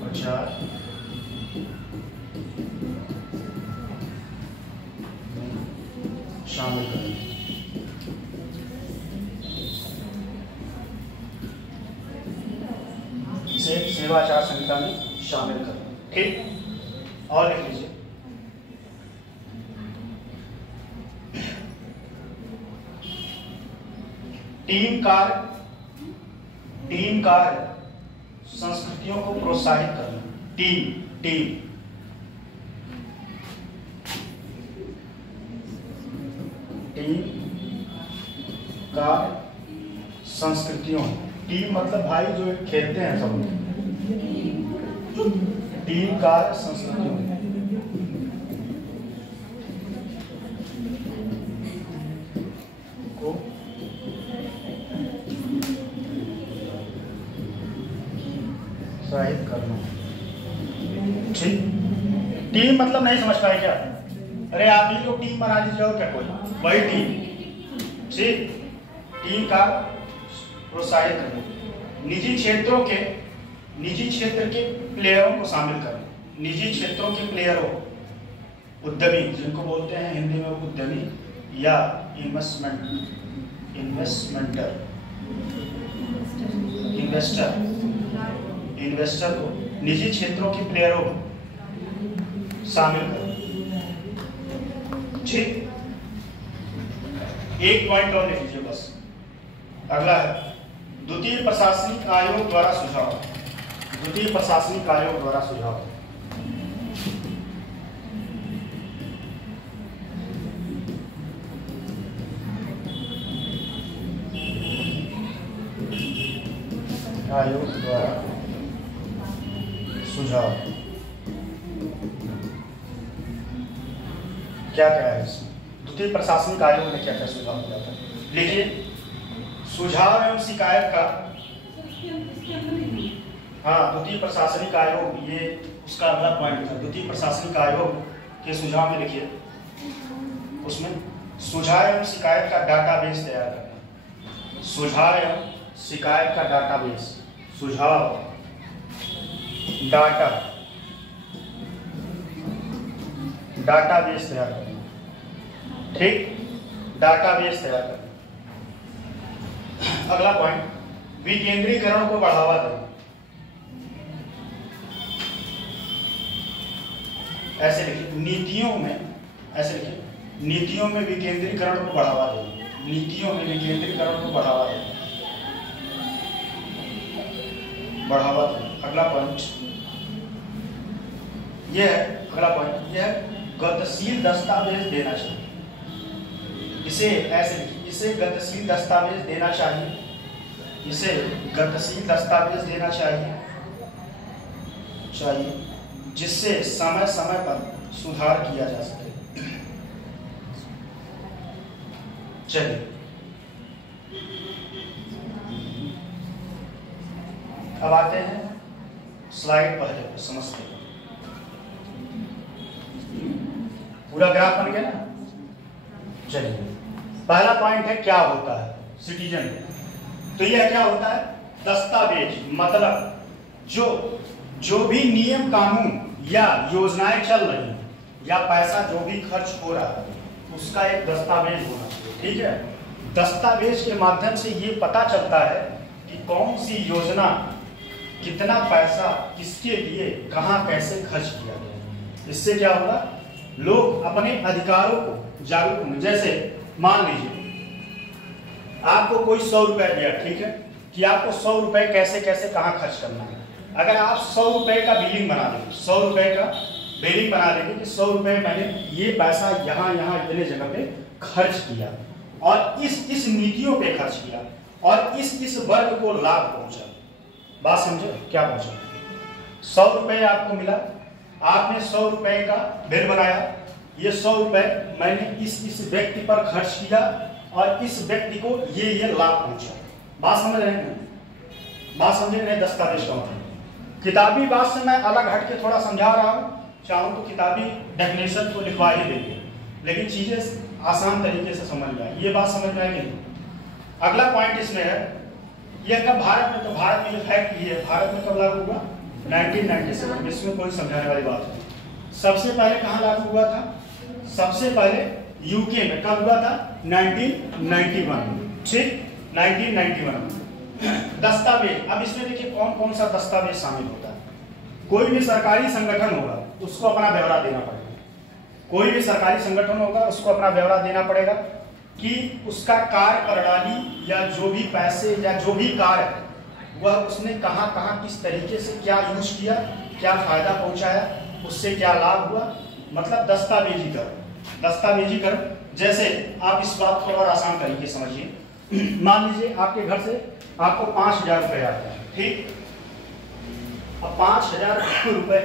आचार शामिल करें। इसे सेवा आचार संहिता में शामिल करें। ठीक, और लिख लीजिए, टीम कार्य संस्कृतियों को प्रोत्साहित करना। टीम कार्य संस्कृतियों, टीम मतलब भाई जो खेलते हैं सब लोग, टीम कार्य संस्कृतियों को प्रोत्साहित करना। ठीक, टीम मतलब नहीं समझ पाए क्या? अरे आप ही लोग टीम बना लीजिए और क्या, कोई वही टीम। ठीक, टीम का प्रोत्साहित करना। निजी क्षेत्र के प्लेयरों को शामिल करना। निजी क्षेत्रों के प्लेयरों, उद्यमी जिनको बोलते हैं हिंदी में उद्यमी या इन्वेस्टर को, निजी क्षेत्रों के प्लेयरों को शामिल करो। ठीक, एक पॉइंट और लिख लीजिए बस। अगला है द्वितीय प्रशासनिक आयोग द्वारा सुझाव। द्वितीय प्रशासनिक आयोग द्वारा सुझाव, आयोग द्वारा सुझाव क्या क्या है इसमें? द्वितीय प्रशासनिक आयोग में क्या क्या सुझाव दिया था? लिखिए, सुझाव एवं शिकायत का, हाँ द्वितीय प्रशासनिक आयोग, ये उसका अगला पॉइंट था। द्वितीय प्रशासनिक आयोग के सुझाव में लिखिए, उसमें सुझाव एवं शिकायत का डाटाबेस तैयार करना। सुझाव एवं शिकायत का डाटाबेस, सुझाव डाटाबेस तैयार करना। ठीक, डाटाबेस तैयार करना। अगला पॉइंट, विकेंद्रीकरण को बढ़ावा देना। ऐसे लिखिए, नीतियों में विकेंद्रीकरण को बढ़ावा देना। नीतियों में विकेंद्रीकरण को बढ़ावा देना। अगला पॉइंट यह है, गतिशील दस्तावेज देना चाहिए। इसे ऐसे लिखिए, इसे गतिशील दस्तावेज देना चाहिए। इसे गतिशील दस्तावेज देना चाहिए जिससे समय समय पर सुधार किया जा सके। चलिए अब आते हैं स्लाइड पहले पर, समझते हैं। पूरा ग्राफ बन गया ना? चलिए, पहला पॉइंट है क्या होता है सिटीजन। तो यह क्या होता है? दस्तावेज मतलब जो भी नियम कानून या योजनाएं चल रही हैं या पैसा जो भी खर्च हो रहा है उसका एक दस्तावेज होना चाहिए। ठीक है, दस्तावेज के माध्यम से ये पता चलता है कि कौन सी योजना, कितना पैसा किसके लिए कहां कैसे खर्च किया गया। इससे क्या होगा, लोग अपने अधिकारों को जागरूक होंगे। जैसे मान लीजिए आपको कोई 100 रुपए दिया, ठीक है, कि आपको 100 रुपए कैसे कैसे कहां खर्च करना है। अगर आप 100 रुपए का बिलिंग बना देंगे, 100 रुपए का बिलिंग बना देंगे कि 100 रुपए मैंने ये पैसा यहाँ इतने जगह पे खर्च किया और इस नीतियों पे खर्च किया और इस वर्ग को लाभ पहुंचा। बात समझे? क्या पहुंचा? 100 रुपए आपको मिला, आपने 100 रुपए का बिल बनाया, ये 100 रुपए मैंने इस व्यक्ति पर खर्च किया और इस व्यक्ति को ये लाभ पहुंचा। बात समझ रहे हैं? बात समझे नहीं? दस्तावेज का मतलब किताबी बात से मैं अलग हट के थोड़ा समझा रहा हूँ, चाहूँ तो किताबी डेफिनेशन को लिखवा ही देंगे, लेकिन चीजें आसान तरीके से समझ में आए। ये बात समझ में आएगी। अगला पॉइंट इसमें है, यह कब भारत में, तो भारत में ये फैक्ट ये है, भारत में कब लागू हुआ? 1997। इसमें कोई समझाने वाली बात नहीं। सबसे पहले कहाँ लागू हुआ था? सबसे पहले यूके में। कब हुआ था? 1991। ठीक, 1991। दस्तावेज, अब इसमें देखिए कौन कौन सा दस्तावेज शामिल होता है। कोई भी सरकारी संगठन होगा उसको अपना ब्यौरा देना पड़ेगा। कोई भी सरकारी संगठन होगा उसको अपना ब्यौरा देना पड़ेगा कि उसका कार्य प्रणाली या जो भी पैसे या जो भी कार्य है वह उसने कहाँ कहाँ किस तरीके से क्या यूज किया, क्या फायदा पहुंचाया, उससे क्या लाभ हुआ, मतलब दस्तावेजीकरण। दस्तावेजीकरण जैसे आप इस बात को और आसान तरीके समझिए। मान लीजिए आपके घर से आपको 5000 रुपये आते हैं, ठीक। अब 5000 रुपये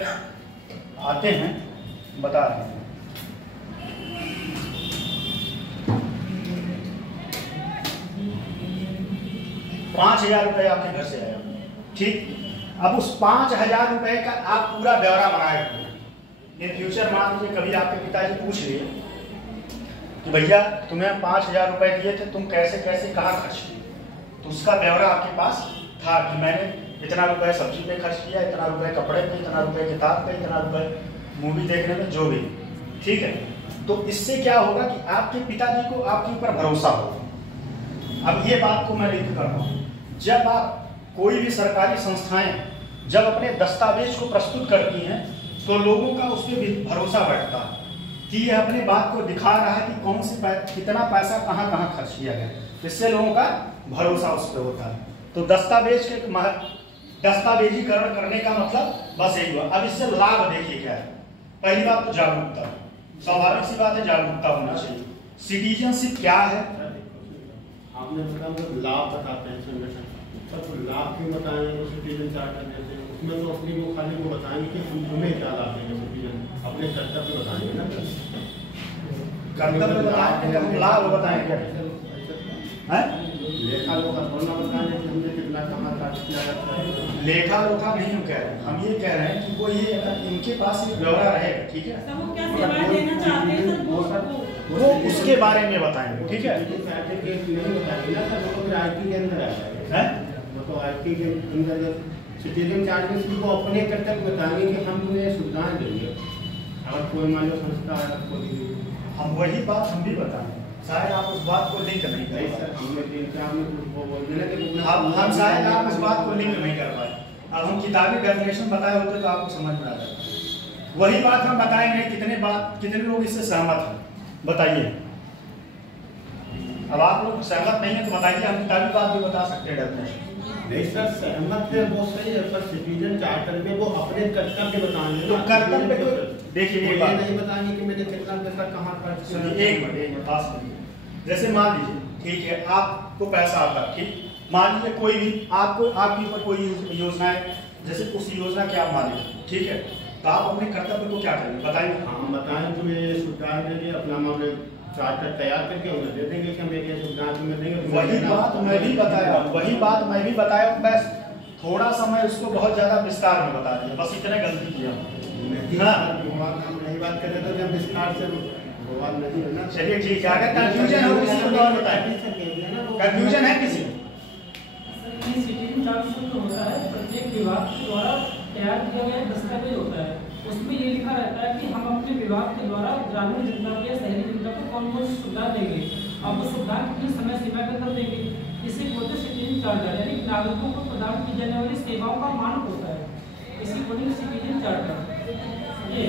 आते हैं, बता रहे हैं, ₹5000 आपके घर से आया, ठीक। अब उस 5000 रुपये का आप पूरा ब्यौरा बनाए हुए। इन फ्यूचर मान लीजिए कभी आपके पिताजी पूछ लिए कि भैया तुम्हें 5000 रुपये दिए थे, तुम कैसे कैसे कहाँ खर्च किए, तो उसका ब्यौरा आपके पास था कि मैंने इतना रुपए सब्जी पे खर्च किया, इतना रुपए कपड़े पे, इतना रुपए किताब पे, इतना रुपए मूवी देखने में, जो भी, ठीक है। तो इससे क्या होगा कि आपके पिताजी को आपके ऊपर भरोसा होगा। अब ये बात को मैं लिंक कर रहा हूँ, जब आप कोई भी सरकारी संस्थाएं जब अपने दस्तावेज को प्रस्तुत करती हैं तो लोगों का उस पर भरोसा बढ़ता है कि ये अपने बात को दिखा रहा है कि कौन से कितना पैसा कहाँ कहाँ खर्च किया गया, इससे लोगों का भरोसा उस पर होता है। तो दस्तावेज के दस्तावेजीकरण करने का मतलब बस यही हुआ। अब इससे लाभ देखिए क्या है। पहली बात तो जागरूकता, स्वाभाविक सी बात है, जागरूकता होना चाहिए। सिटीजनशिप क्या है? आपने बताया लाभ बताते हैं संगठन, तो लाभ क्यों बताएंगे? सिटीजन चार्टर देते हैं उसमें तो अपनी वो खाली वो बताएंगे कि हम तुम्हें क्या लाभ देंगे, सिटीजन अपने कर्तव्य बताएंगे ना, कर्तव्य बताएंगे, हम लाभ बताएंगे हैं? लेखा लोखा थोड़ा बताएंगे कि हमने कितना कहाँ खर्च किया जाता है। लेखा लोखा नहीं हम कह रहे हैं, हम ये कह रहे हैं कि वो ये इनके पास एक ब्यौरा रहेगा, ठीक है, सब वो क्या सेवाएं देना चाहते हैं सर, वो उसके बारे में बताएंगे, ठीक है। सर्टिफिकेट नहीं बताएंगे ना सर, वो तो फिर आईटी के अंदर आता है, वो तो आईटी के अंदर सिटीजन चार्ज में वो अपने कर्तव्य बताएंगे कि हम तुम्हें सुविधाएं देंगे। अगर कोई मान लो संस्था है हम वही बात हम भी बताएंगे, शायद आप उस बात को लिंक नहीं कर पाए। हम शायद आप उस बात को लिंक नहीं कर पाए। अब हम किताबी डेफिनेशन बताए होते तो आपको समझ में आ जाता। वही बात हम बताएंगे, कितने लोग इससे सहमत हैं बताइए। अब आप लोग सहमत नहीं है तो बताइए, हम किताबी बात भी बता सकते हैं डेफिनेशन। नहीं सर, सहमत है वो सही है, पर सिटीजन चार्टर में वो अपने कर्तव्य बताएंगे। तो कर्तव्य को देखिए, ये बात नहीं बताएंगे कि मैंने कितना पैसा कहाँ खर्च किया। एक मिनट बात सुनिए। जैसे मान लीजिए, ठीक है, आपको पैसा आता है, ठीक, मान लीजिए कोई भी आपको आपके ऊपर कोई योजना है, जैसे उस योजना के आप मालिक, ठीक है, तो आप अपने कर्तव्य को क्या करेंगे बताइए। हम बताएं तुम्हें ये सुविधाएं देंगे, अपना मामले चार्टर तैयार करके उन्हें दे देंगे कि हम ये सुविधाएं तुम्हें देंगे। वही बात मैं भी बताया, बस थोड़ा सा मैं उसको बहुत ज्यादा विस्तार में बता दिया, बस इतने गलती किया। हम नहीं बात कर रहे थे जब विस्तार से नहीं है ना। चलिए ठीक है, अगर कंफ्यूजन हो किसी को और बताएं, कंफ्यूजन है किसी को? सिटीजन चार्ज जो होता है प्रत्येक विभाग के द्वारा तैयार किया गया दस्तावेज होता है, उसमें ये लिखा रहता है कि हम अपने विभाग के द्वारा ग्रामीण जनता को या शहरी जनता को कौन कौन सी सुविधा देंगे, अब वो सुविधा कितनी समय सीमा के अंदर देंगे। इसी बोलते सिटीजन चार्टर, यानी नागरिकों को प्रदान की जाने वाली सेवाओं का मानक होता है, इसी बोलेंगे सिटीजन चार्टर। ये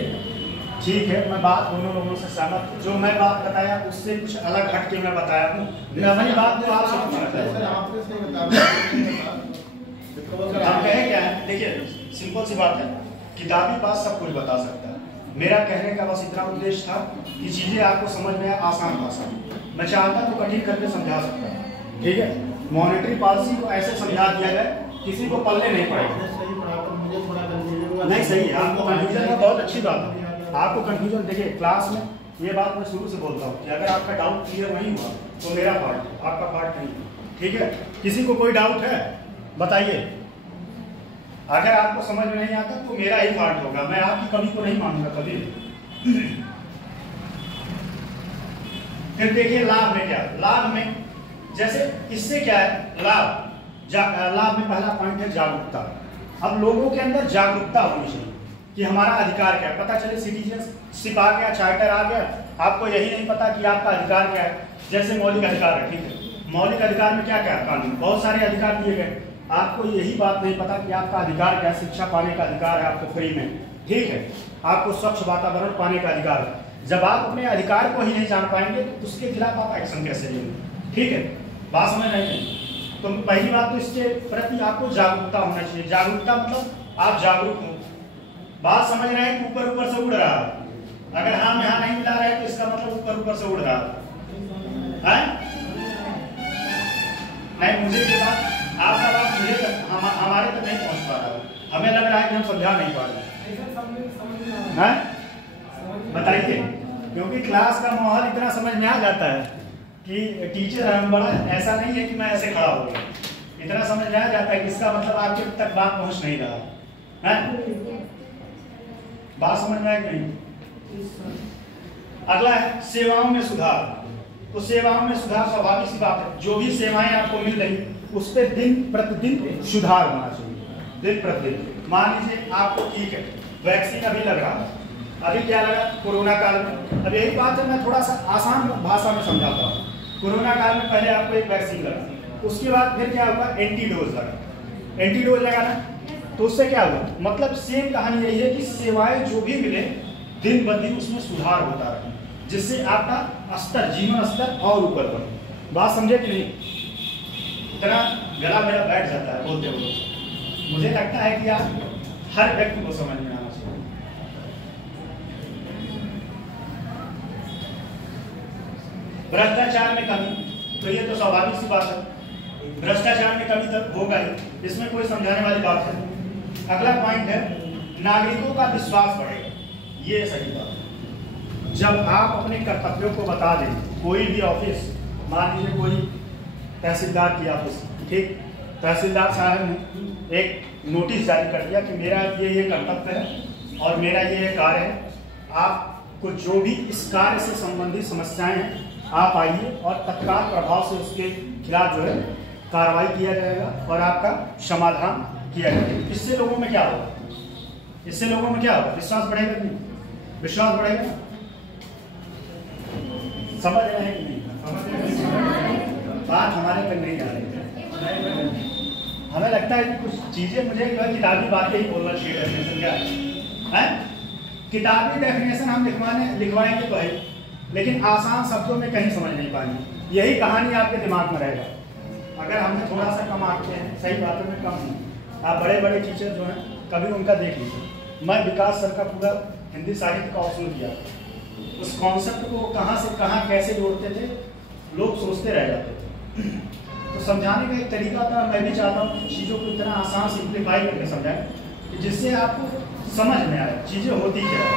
ठीक है, मैं बात दोनों लोगों से सहमत हूँ। जो मैं बात बताया उससे कुछ अलग हट के मैं बताया हूँ, वही बात तो आप सब हम कहें क्या है। देखिए सिंपल सी बात है, किताबी बात सब कुछ बता सकता है। मेरा कहने का बस इतना उद्देश्य था कि चीजें आपको समझ में आसान भाषा में। मैं चाहता तो कठिन करके समझा सकता, ठीक है। मॉनेटरी पॉलिसी को ऐसे समझा दिया जाए किसी को पल्ले नहीं पड़ेगा। सही पढ़ा, मुझे थोड़ा कंफ्यूजन हुआ नहीं सही है, आपको कन्फ्यूजन है, बहुत अच्छी बात है। आपको कन्फ्यूजन देखिए क्लास में ये बात मैं शुरू से बोलता हूँ कि अगर आपका डाउट क्लियर नहीं हुआ तो मेरा पार्ट है, आपका पार्ट नहीं, ठीक है। किसी को कोई डाउट है बताइए, अगर आपको समझ में नहीं आता तो मेरा ही पार्ट होगा, मैं आपकी कमी को नहीं मानूंगा कभी। फिर देखिए लाभ में क्या, लाभ में जैसे इससे क्या है, लाभ में पहला पॉइंट है जागरूकता। अब लोगों के अंदर जागरूकता होनी चाहिए कि हमारा अधिकार क्या है, पता चले सिटीजनशिप आ गया, चार्टर आ गया, आपको यही नहीं पता कि आपका अधिकार क्या है। जैसे मौलिक अधिकार है, ठीक है, मौलिक अधिकार में क्या क्या कानून, बहुत सारे अधिकार दिए गए, आपको यही बात नहीं पता कि आपका अधिकार क्या है। शिक्षा पाने का अधिकार है आपको फ्री में, ठीक है, आपको स्वच्छ वातावरण पाने का अधिकार है। जब आप अपने अधिकार को ही नहीं जान पाएंगे तो उसके खिलाफ आप एक्शन कैसे लेंगे, ठीक है, बात समझ रहे हैं। तो पहली बात तो इसके प्रति आपको जागरूकता होना चाहिए। जागरूकता मतलब आप जागरूक हो, बात समझ रहे हैं कि ऊपर ऊपर से उड़ रहा है, अगर हाँ में हाँ नहीं मिला रहा है तो इसका मतलब ऊपर ऊपर से उड़ रहा है। नहीं, मुझे ये बात, आपका बात मुझे हमारे तक नहीं पहुंच पा रहा है, हमें लग रहा है कि हम समझा नहीं पा रहे हैं, बताइए। क्योंकि क्लास का माहौल इतना समझ में आ जाता है कि टीचर हम बड़ा ऐसा नहीं है कि मैं ऐसे खड़ा हो गया, इतना समझ में आ जाता है कि इसका मतलब आपके तक बात पहुंच नहीं रहा है। बात समझ में आएगी नहीं। अगला है सेवाओं में सुधार। तो सेवाओं में सुधार स्वाभाविक सी बात है, जो भी सेवाएं आपको मिल रही उस पर दिन प्रतिदिन सुधार होना चाहिए, दिन प्रतिदिन। मान लीजिए आपको ठीक है वैक्सीन अभी लग रहा है, अभी क्या लगा कोरोना काल में, अब यही बात है मैं थोड़ा सा आसान भाषा में समझाता हूँ। कोरोना काल में पहले आपको एक वैक्सीन लगा, उसके बाद फिर क्या होगा, एंटी डोज लगा, एंटी डोज लगाना, तो उससे क्या हुआ, मतलब सेम कहानी यही है कि सेवाएं जो भी मिले दिन ब दिन उसमें सुधार होता रहे, जिससे आपका स्तर, जीवन स्तर और ऊपर बढ़े। बात समझे कि नहीं? इतना गला मेरा बैठ जाता है बोलते बोलते, मुझे लगता है कि आप हर व्यक्ति को समझ में आना चाहिए। भ्रष्टाचार में कमी, तो ये तो स्वाभाविक सी बात है, भ्रष्टाचार में कमी तक होगा ही, इसमें कोई समझाने वाली बात है। अगला पॉइंट है नागरिकों का विश्वास बढ़ेगा, ये सही बात है। जब आप अपने कर्तव्यों को बता दें, कोई भी ऑफिस, मान लीजिए कोई तहसीलदार की ऑफिस, ठीक, तहसीलदार साहब ने एक नोटिस जारी कर दिया कि मेरा ये कर्तव्य है और मेरा ये कार्य है, आपको जो भी इस कार्य से संबंधित समस्याएं हैं आप आइए और तत्काल प्रभाव से उसके खिलाफ जो है कार्रवाई किया जाएगा और आपका समाधान किया जाएगा। इससे लोगों में क्या होगा, इससे लोगों में क्या होगा, विश्वास बढ़ेगा कि नहीं, विश्वास बढ़ेगा। समझ रहे हैं कि नहीं? बात हमारे तक नहीं आ रही है, हमें लगता है कि कुछ चीजें मुझे किताबी बातें ही बोलना चाहिए। डेफिनेशन क्या है, किताबी डेफिनेशन हम लिखवाएंगे तो है, लेकिन आसान शब्दों में कहीं समझ नहीं पाएंगे। यही कहानी आपके दिमाग में रहेगा। अगर हमने थोड़ा सा कम आते हैं, सही बातों में कम है, आप बड़े बड़े टीचर जो हैं कभी उनका देख लीजिए। मैं विकास सर का पूरा हिंदी साहित्य का ऑप्शन किया, उस कॉन्सेप्ट को कहाँ से कहाँ कैसे जोड़ते थे लोग सोचते रह जाते थे। तो समझाने का एक तरीका था, मैं भी चाहता हूँ कि चीज़ों को इतना आसान सिंप्लीफाई करके समझाएं कि जिससे आपको समझ में आए चीज़ें होती क्या है।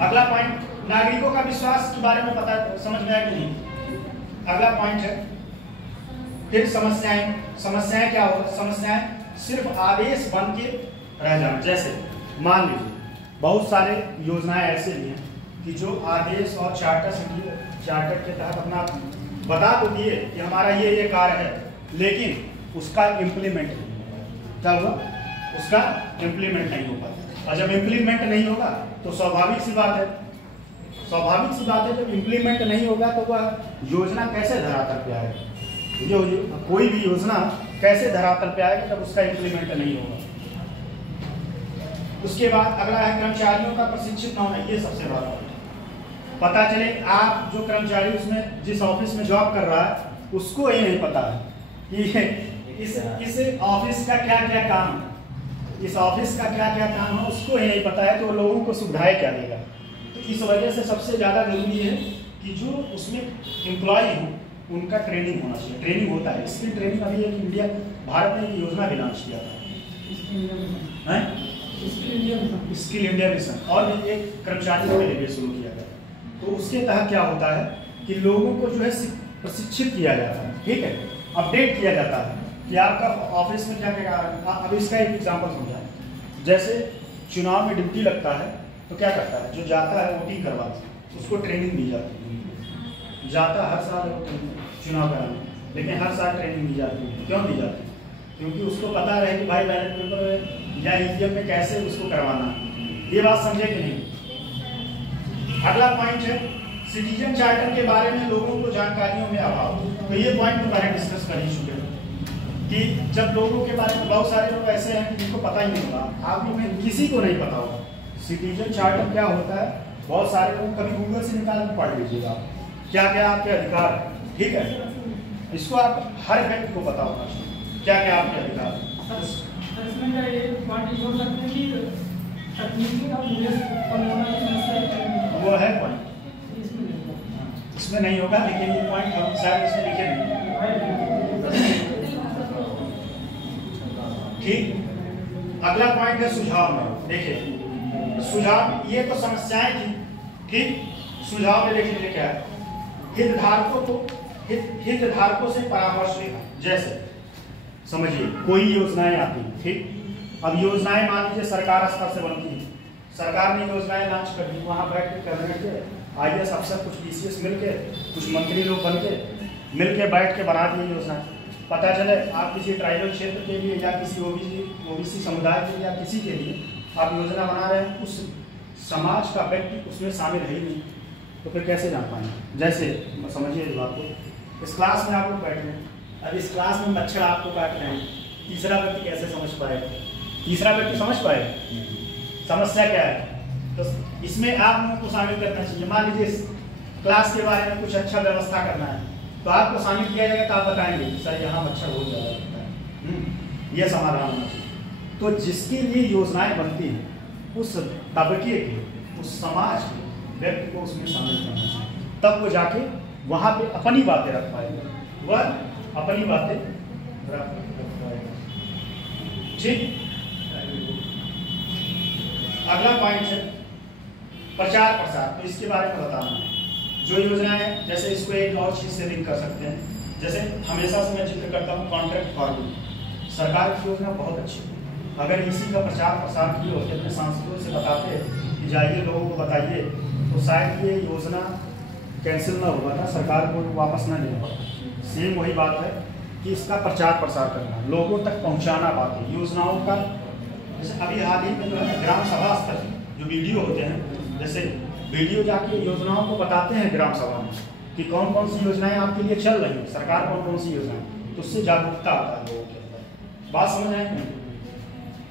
अगला पॉइंट, नागरिकों का विश्वास के बारे में पता समझ में आया कि नहीं। अगला पॉइंट है फिर समस्याएं क्या हो, समस्याएं सिर्फ आदेश बन के रह जाना। जैसे मान लीजिए बहुत सारे योजनाएं ऐसे भी हैं कि जो आदेश और चार्टर के तहत अपना बता तो दिए कि हमारा ये कार्य है, लेकिन उसका इम्प्लीमेंट क्या हुआ, उसका इम्प्लीमेंट नहीं हो पाता। और जब इम्प्लीमेंट नहीं होगा तो स्वाभाविक सी बात है जब इम्प्लीमेंट नहीं होगा तो वह योजना कैसे धरातल पे आएगा, जो कोई भी योजना कैसे धरातल पे आएगी तब उसका इम्प्लीमेंट नहीं होगा। उसके बाद अगला है कर्मचारियों का प्रशिक्षित न होना। ये सबसे बड़ा बात, पता चले आप जो कर्मचारी उसमें जिस ऑफिस में जॉब कर रहा है उसको ये नहीं पता है कि इस ऑफिस का क्या क्या काम है, इस ऑफिस का क्या क्या काम है उसको ये नहीं पता है, तो लोगों को सुविधाएं क्या देगा। तो इस वजह से सबसे ज़्यादा जरूरी है कि जो उसमें एम्प्लॉय हो उनका ट्रेनिंग होना चाहिए। ट्रेनिंग होता है, इसकी ट्रेनिंग अभी एक इंडिया भारत ने एक योजना भी लॉन्च किया था हैं? स्किल इंडिया मिशन और भी एक कर्मचारियों के लिए शुरू किया गया। तो उसके तहत क्या होता है कि लोगों को जो है प्रशिक्षित किया जाता है, ठीक है, अपडेट किया जाता है कि आपका ऑफिस में क्या क्या। अब इसका एक एग्जाम्पल समझाएं, जैसे चुनाव में ड्यूटी लगता है तो क्या करता है, जो जाता है वोटिंग करवाता है उसको ट्रेनिंग दी जाती है, जाता हर साल चुनाव कराने, लेकिन हर साल ट्रेनिंग दी जाती है। क्यों दी जाती है? क्योंकि उसको पता रहे कि भाई बैलेट पेपर या ईवीएम में कैसे उसको करवाना है। ये बात समझे कि नहीं? अगला पॉइंट है सिटीजन चार्टर के बारे में लोगों को जानकारियों में अभाव। तो ये पॉइंट तो पहले डिस्कस कर ही चुके हैं कि जब लोगों के बारे में बहुत सारे लोग ऐसे हैं जिनको पता ही नहीं होगा, आप लोग में किसी को नहीं पता होगा सिटीजन चार्टर क्या होता है। बहुत सारे लोग कभी गूगल से निकाल कर पढ़ लीजिएगा क्या क्या आपके अधिकार, ठीक है, इसको आप हर व्यक्ति को पता होना चाहिए क्या क्या आपके अधिकार। वो है पॉइंट, इसमें नहीं होगा, लेकिन ये पॉइंट हम शायद इसमें लिखे नहीं। ठीक, अगला पॉइंट है सुझाव में। देखिए सुझाव, ये तो समस्याएं थी, ठीक। सुझाव में देख लीजिए क्या है, हितधारकों से परामर्श लेना। जैसे समझिए कोई योजनाएं आती हैं, ठीक। अब योजनाएं मान लीजिए सरकार स्तर से बनती है, सरकार ने योजनाएं लॉन्च कर दी, वहाँ बैठ के करने के IAS अफसर कुछ BCS मिल के, कुछ मंत्री लोग बन के मिल के बैठ के बना दिए योजना। पता चले आप किसी ट्राइबल क्षेत्र के लिए या किसी OBC समुदाय के लिए या किसी के लिए आप योजना बना रहे हैं, उस समाज का व्यक्ति उसमें शामिल है ही नहीं, तो फिर कैसे जान पाएंगे। जैसे समझिए इस बात को, इस क्लास में आप लोग बैठे हैं, अब इस क्लास में मच्छर आपको काट रहे हैं, तीसरा व्यक्ति कैसे समझ पाएगा? तीसरा व्यक्ति समझ पाएगा समस्या क्या है? तो इसमें आप लोगों को शामिल करना चाहिए। मान लीजिए इस क्लास के बारे में कुछ अच्छा व्यवस्था करना है, तो आपको शामिल किया जाएगा, तो आप बताएंगे सर यहाँ मच्छर बहुत ज़्यादा लगता है, यह समाधान होना चाहिए। तो जिसके लिए योजनाएं बनती हैं उस तबके के, उस समाज के व्यक्ति को उसमें शामिल करना चाहिए, तब वो जाके वहाँ पे अपनी बातें रख पाएगा, वह अपनी बातें रख पाएगा, ठीक। अगला पॉइंट है प्रचार प्रसार। तो इसके बारे में बताना है, जो योजनाएं, जैसे इसको एक और चीज से लिंक कर सकते हैं। जैसे हमेशा से मैं जिक्र करता हूँ कॉन्ट्रैक्ट फार्मिंग, सरकार की योजना बहुत अच्छी है, अगर इसी का प्रचार प्रसार किए होते, अपने सांसदों से बताते कि जाइए लोगों को बताइए, तो शायद ये योजना कैंसिल ना होगा ना, सरकार को वापस ना लेना पड़ता। सेम वही बात है कि इसका प्रचार प्रसार करना, लोगों तक पहुँचाना बातें, योजनाओं का। जैसे अभी हाल ही में जो है ग्राम सभा स्तर जो वीडियो होते हैं, जैसे वीडियो जाके योजनाओं को बताते हैं ग्राम सभा में कि कौन कौन सी योजनाएं आपके लिए चल रही हैं, सरकार कौन कौन सी योजनाएं, तो उससे जागरूकता आता है लोगों के अंदर। बात समझ आए?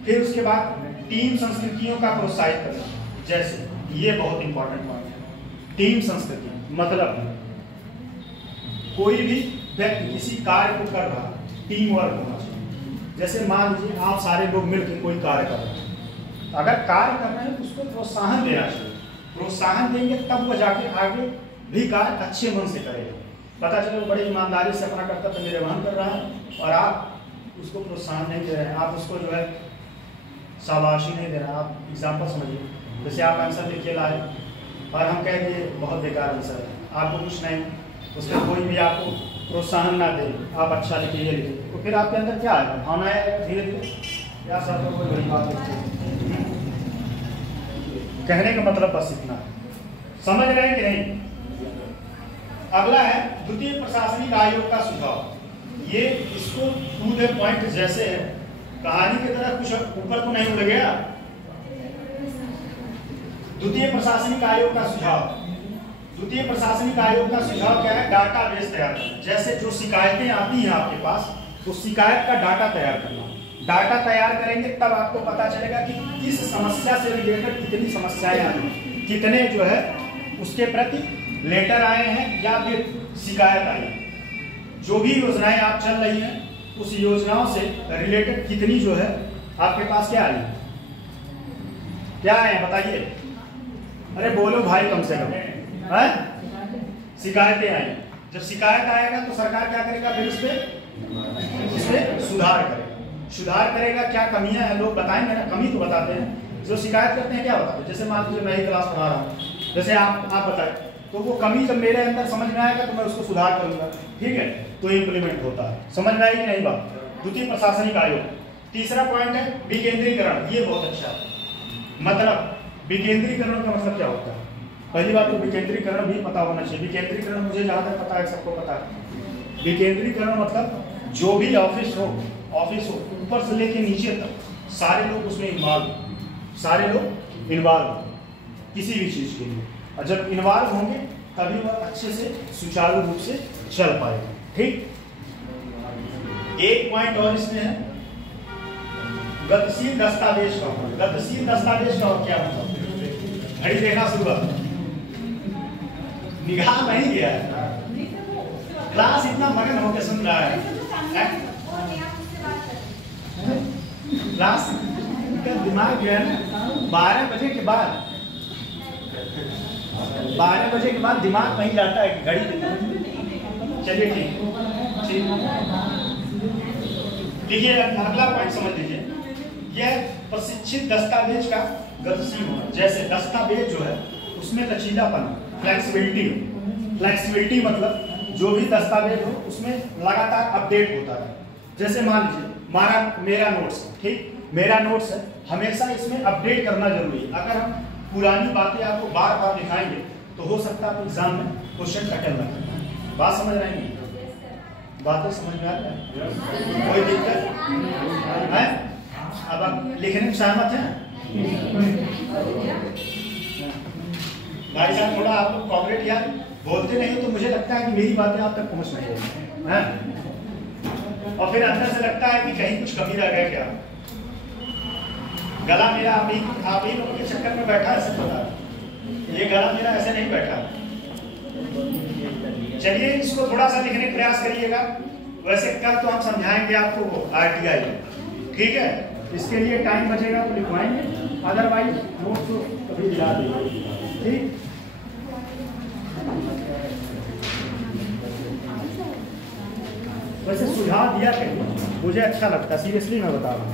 फिर उसके बाद टीम संस्कृतियों का प्रोत्साहित करना। जैसे ये बहुत इंपॉर्टेंट पॉइंट है, टीम संस्कृति मतलब कोई भी व्यक्ति किसी कार्य को कर रहा, टीम वर्क होना चाहिए। जैसे मान लीजिए आप सारे लोग मिलकर कोई कार्य कर रहे हैं, अगर कार्य कर रहे हैं तो उसको प्रोत्साहन देना चाहिए, प्रोत्साहन देंगे तब वो जाके आगे भी कार्य अच्छे मन से करेगा। पता चले वो बड़ी ईमानदारी से अपना कर्तव्य निर्वहन कर रहा है और आप उसको प्रोत्साहन नहीं दे रहे हैं, आप उसको जो है शाबाशी नहीं दे रहे हैं। आप एग्जाम्पल समझिए, जैसे आप आंसर लिखिए लाए और हम कह दिए बहुत बेकार आंसर है, आपको कुछ नहीं, उसमें कोई भी आपको प्रोत्साहन ना दे, आप अच्छा लिखिए, ये लिखिए, तो फिर आपके अंदर क्या आएगा, भावना आएगा धीरे धीरे, या सर तो कोई बड़ी बात नहीं। कहने का मतलब बस इतना है, समझ रहे हैं कि नहीं? अगला है द्वितीय प्रशासनिक आयोग का सुझाव। ये इसको टू द पॉइंट जैसे है, कहानी की तरह कुछ ऊपर तो नहीं उड़ गया। द्वितीय प्रशासनिक आयोग का सुझाव, द्वितीय प्रशासनिक आयोग का सुझाव क्या है? डाटा बेस तैयार करना। जैसे जो शिकायतें आती हैं आपके पास, तो शिकायत का डाटा तैयार करना। डाटा तैयार करेंगे तब आपको पता चलेगा कि किस समस्या से रिलेटेड कितनी समस्याएं आई, कितने जो है उसके प्रति लेटर आए हैं या फिर शिकायत आई है। जो भी योजनाएं आप चल रही हैं उस योजनाओं से रिलेटेड कितनी जो है आपके पास क्या आई, क्या है बताइए। अरे बोलो भाई कम से कम, शिकायतें आई। जब शिकायत आएगा तो सरकार क्या करेगा, फिर इस पे सुधार करेगा। सुधार करेगा, क्या कमियां हैं लोग बताएंगे ना, कमी तो बताते हैं। जो शिकायत करते हैं क्या बताते हैं, जैसे मान लीजिए मैं ही क्लास पढ़ा रहा हूँ, जैसे आप बताएं, तो वो कमी जब मेरे अंदर समझ में आएगा तो मैं उसको सुधार करूंगा, ठीक है, तो इम्प्लीमेंट होता है। समझ में आई कि नहीं बात? द्वितीय प्रशासनिक आयोग। तीसरा पॉइंट है विकेंद्रीकरण। ये बहुत अच्छा है, मतलब विकेंद्रीकरण का मतलब क्या होता है? पहली बात तो विकेंद्रीकरण भी पता होना चाहिए। विकेंद्रीकरण मुझे जहाँ तक पता है, सबको पता है। विकेंद्रीकरण मतलब जो भी ऑफिस हो ऊपर से लेके नीचे तक सारे लोग उसमें इन्वॉल्व, सारे लोग इन्वॉल्व किसी भी चीज़ के लिए, और जब इन्वॉल्व होंगे तभी वह अच्छे से सुचारू रूप से चल पाएगा। ठीक, एक पॉइंट और इसमें है गतिशील दस्तावेज का। गतिशील दस्तावेज का क्या मतलब? घड़ी देखना शुरू कर, निगाह नहीं गया है, क्लास इतना मगन होकर सुन रहा है, क्लास का दिमाग जो है ना 12 बजे के बाद, 12 बजे के बाद दिमाग कहीं जाता है कि घड़ी देखना। चलिए ठीक, देखिए अगला पॉइंट समझ लीजिए, यह प्रशिक्षित दस्तावेज का गतिशील होना। जैसे दस्तावेज जो है उसमें लचीलापन, फ्लेक्सिबिलिटी मतलब जो भी दस्तावेज हो उसमें लगातार अपडेट होता है। जैसे मान लीजिए मेरा नोट्स है, ठीक, मेरा नोट्स है, हमेशा इसमें अपडेट करना जरूरी है। अगर हम पुरानी बातें आपको बार बार दिखाएंगे तो हो सकता है एग्जाम में क्वेश्चन अटेंड ना करें। बात समझ रहे हैं? बातें समझ में आ रही है? कोई दिक्कत है? अब आप लिखने में सहमत हैं? भाई साहब थोड़ा आप लोग कॉपरेट यार बोलते नहीं तो मुझे लगता है कि मेरी बातें आप तक पहुंच नहीं रही हैं, और फिर अंदर से लगता है कि कहीं कुछ कमी रह गया क्या। गला मेरा आप ही लोगों के चक्कर में बैठा है, सब पता है, ये गला मेरा ऐसे नहीं बैठा। चलिए इसको थोड़ा सा लिखने का प्रयास करिएगा। वैसे कल तो हम समझाएंगे आपको RTI, ठीक है, इसके लिए टाइम बचेगा तो लिखवाएंगे, अदरवाइज नोट तो कभी दिला देंगे, ठीक। वैसे सुझाव दिया करिए, मुझे अच्छा लगता है, सीरियसली मैं बता रहा हूँ।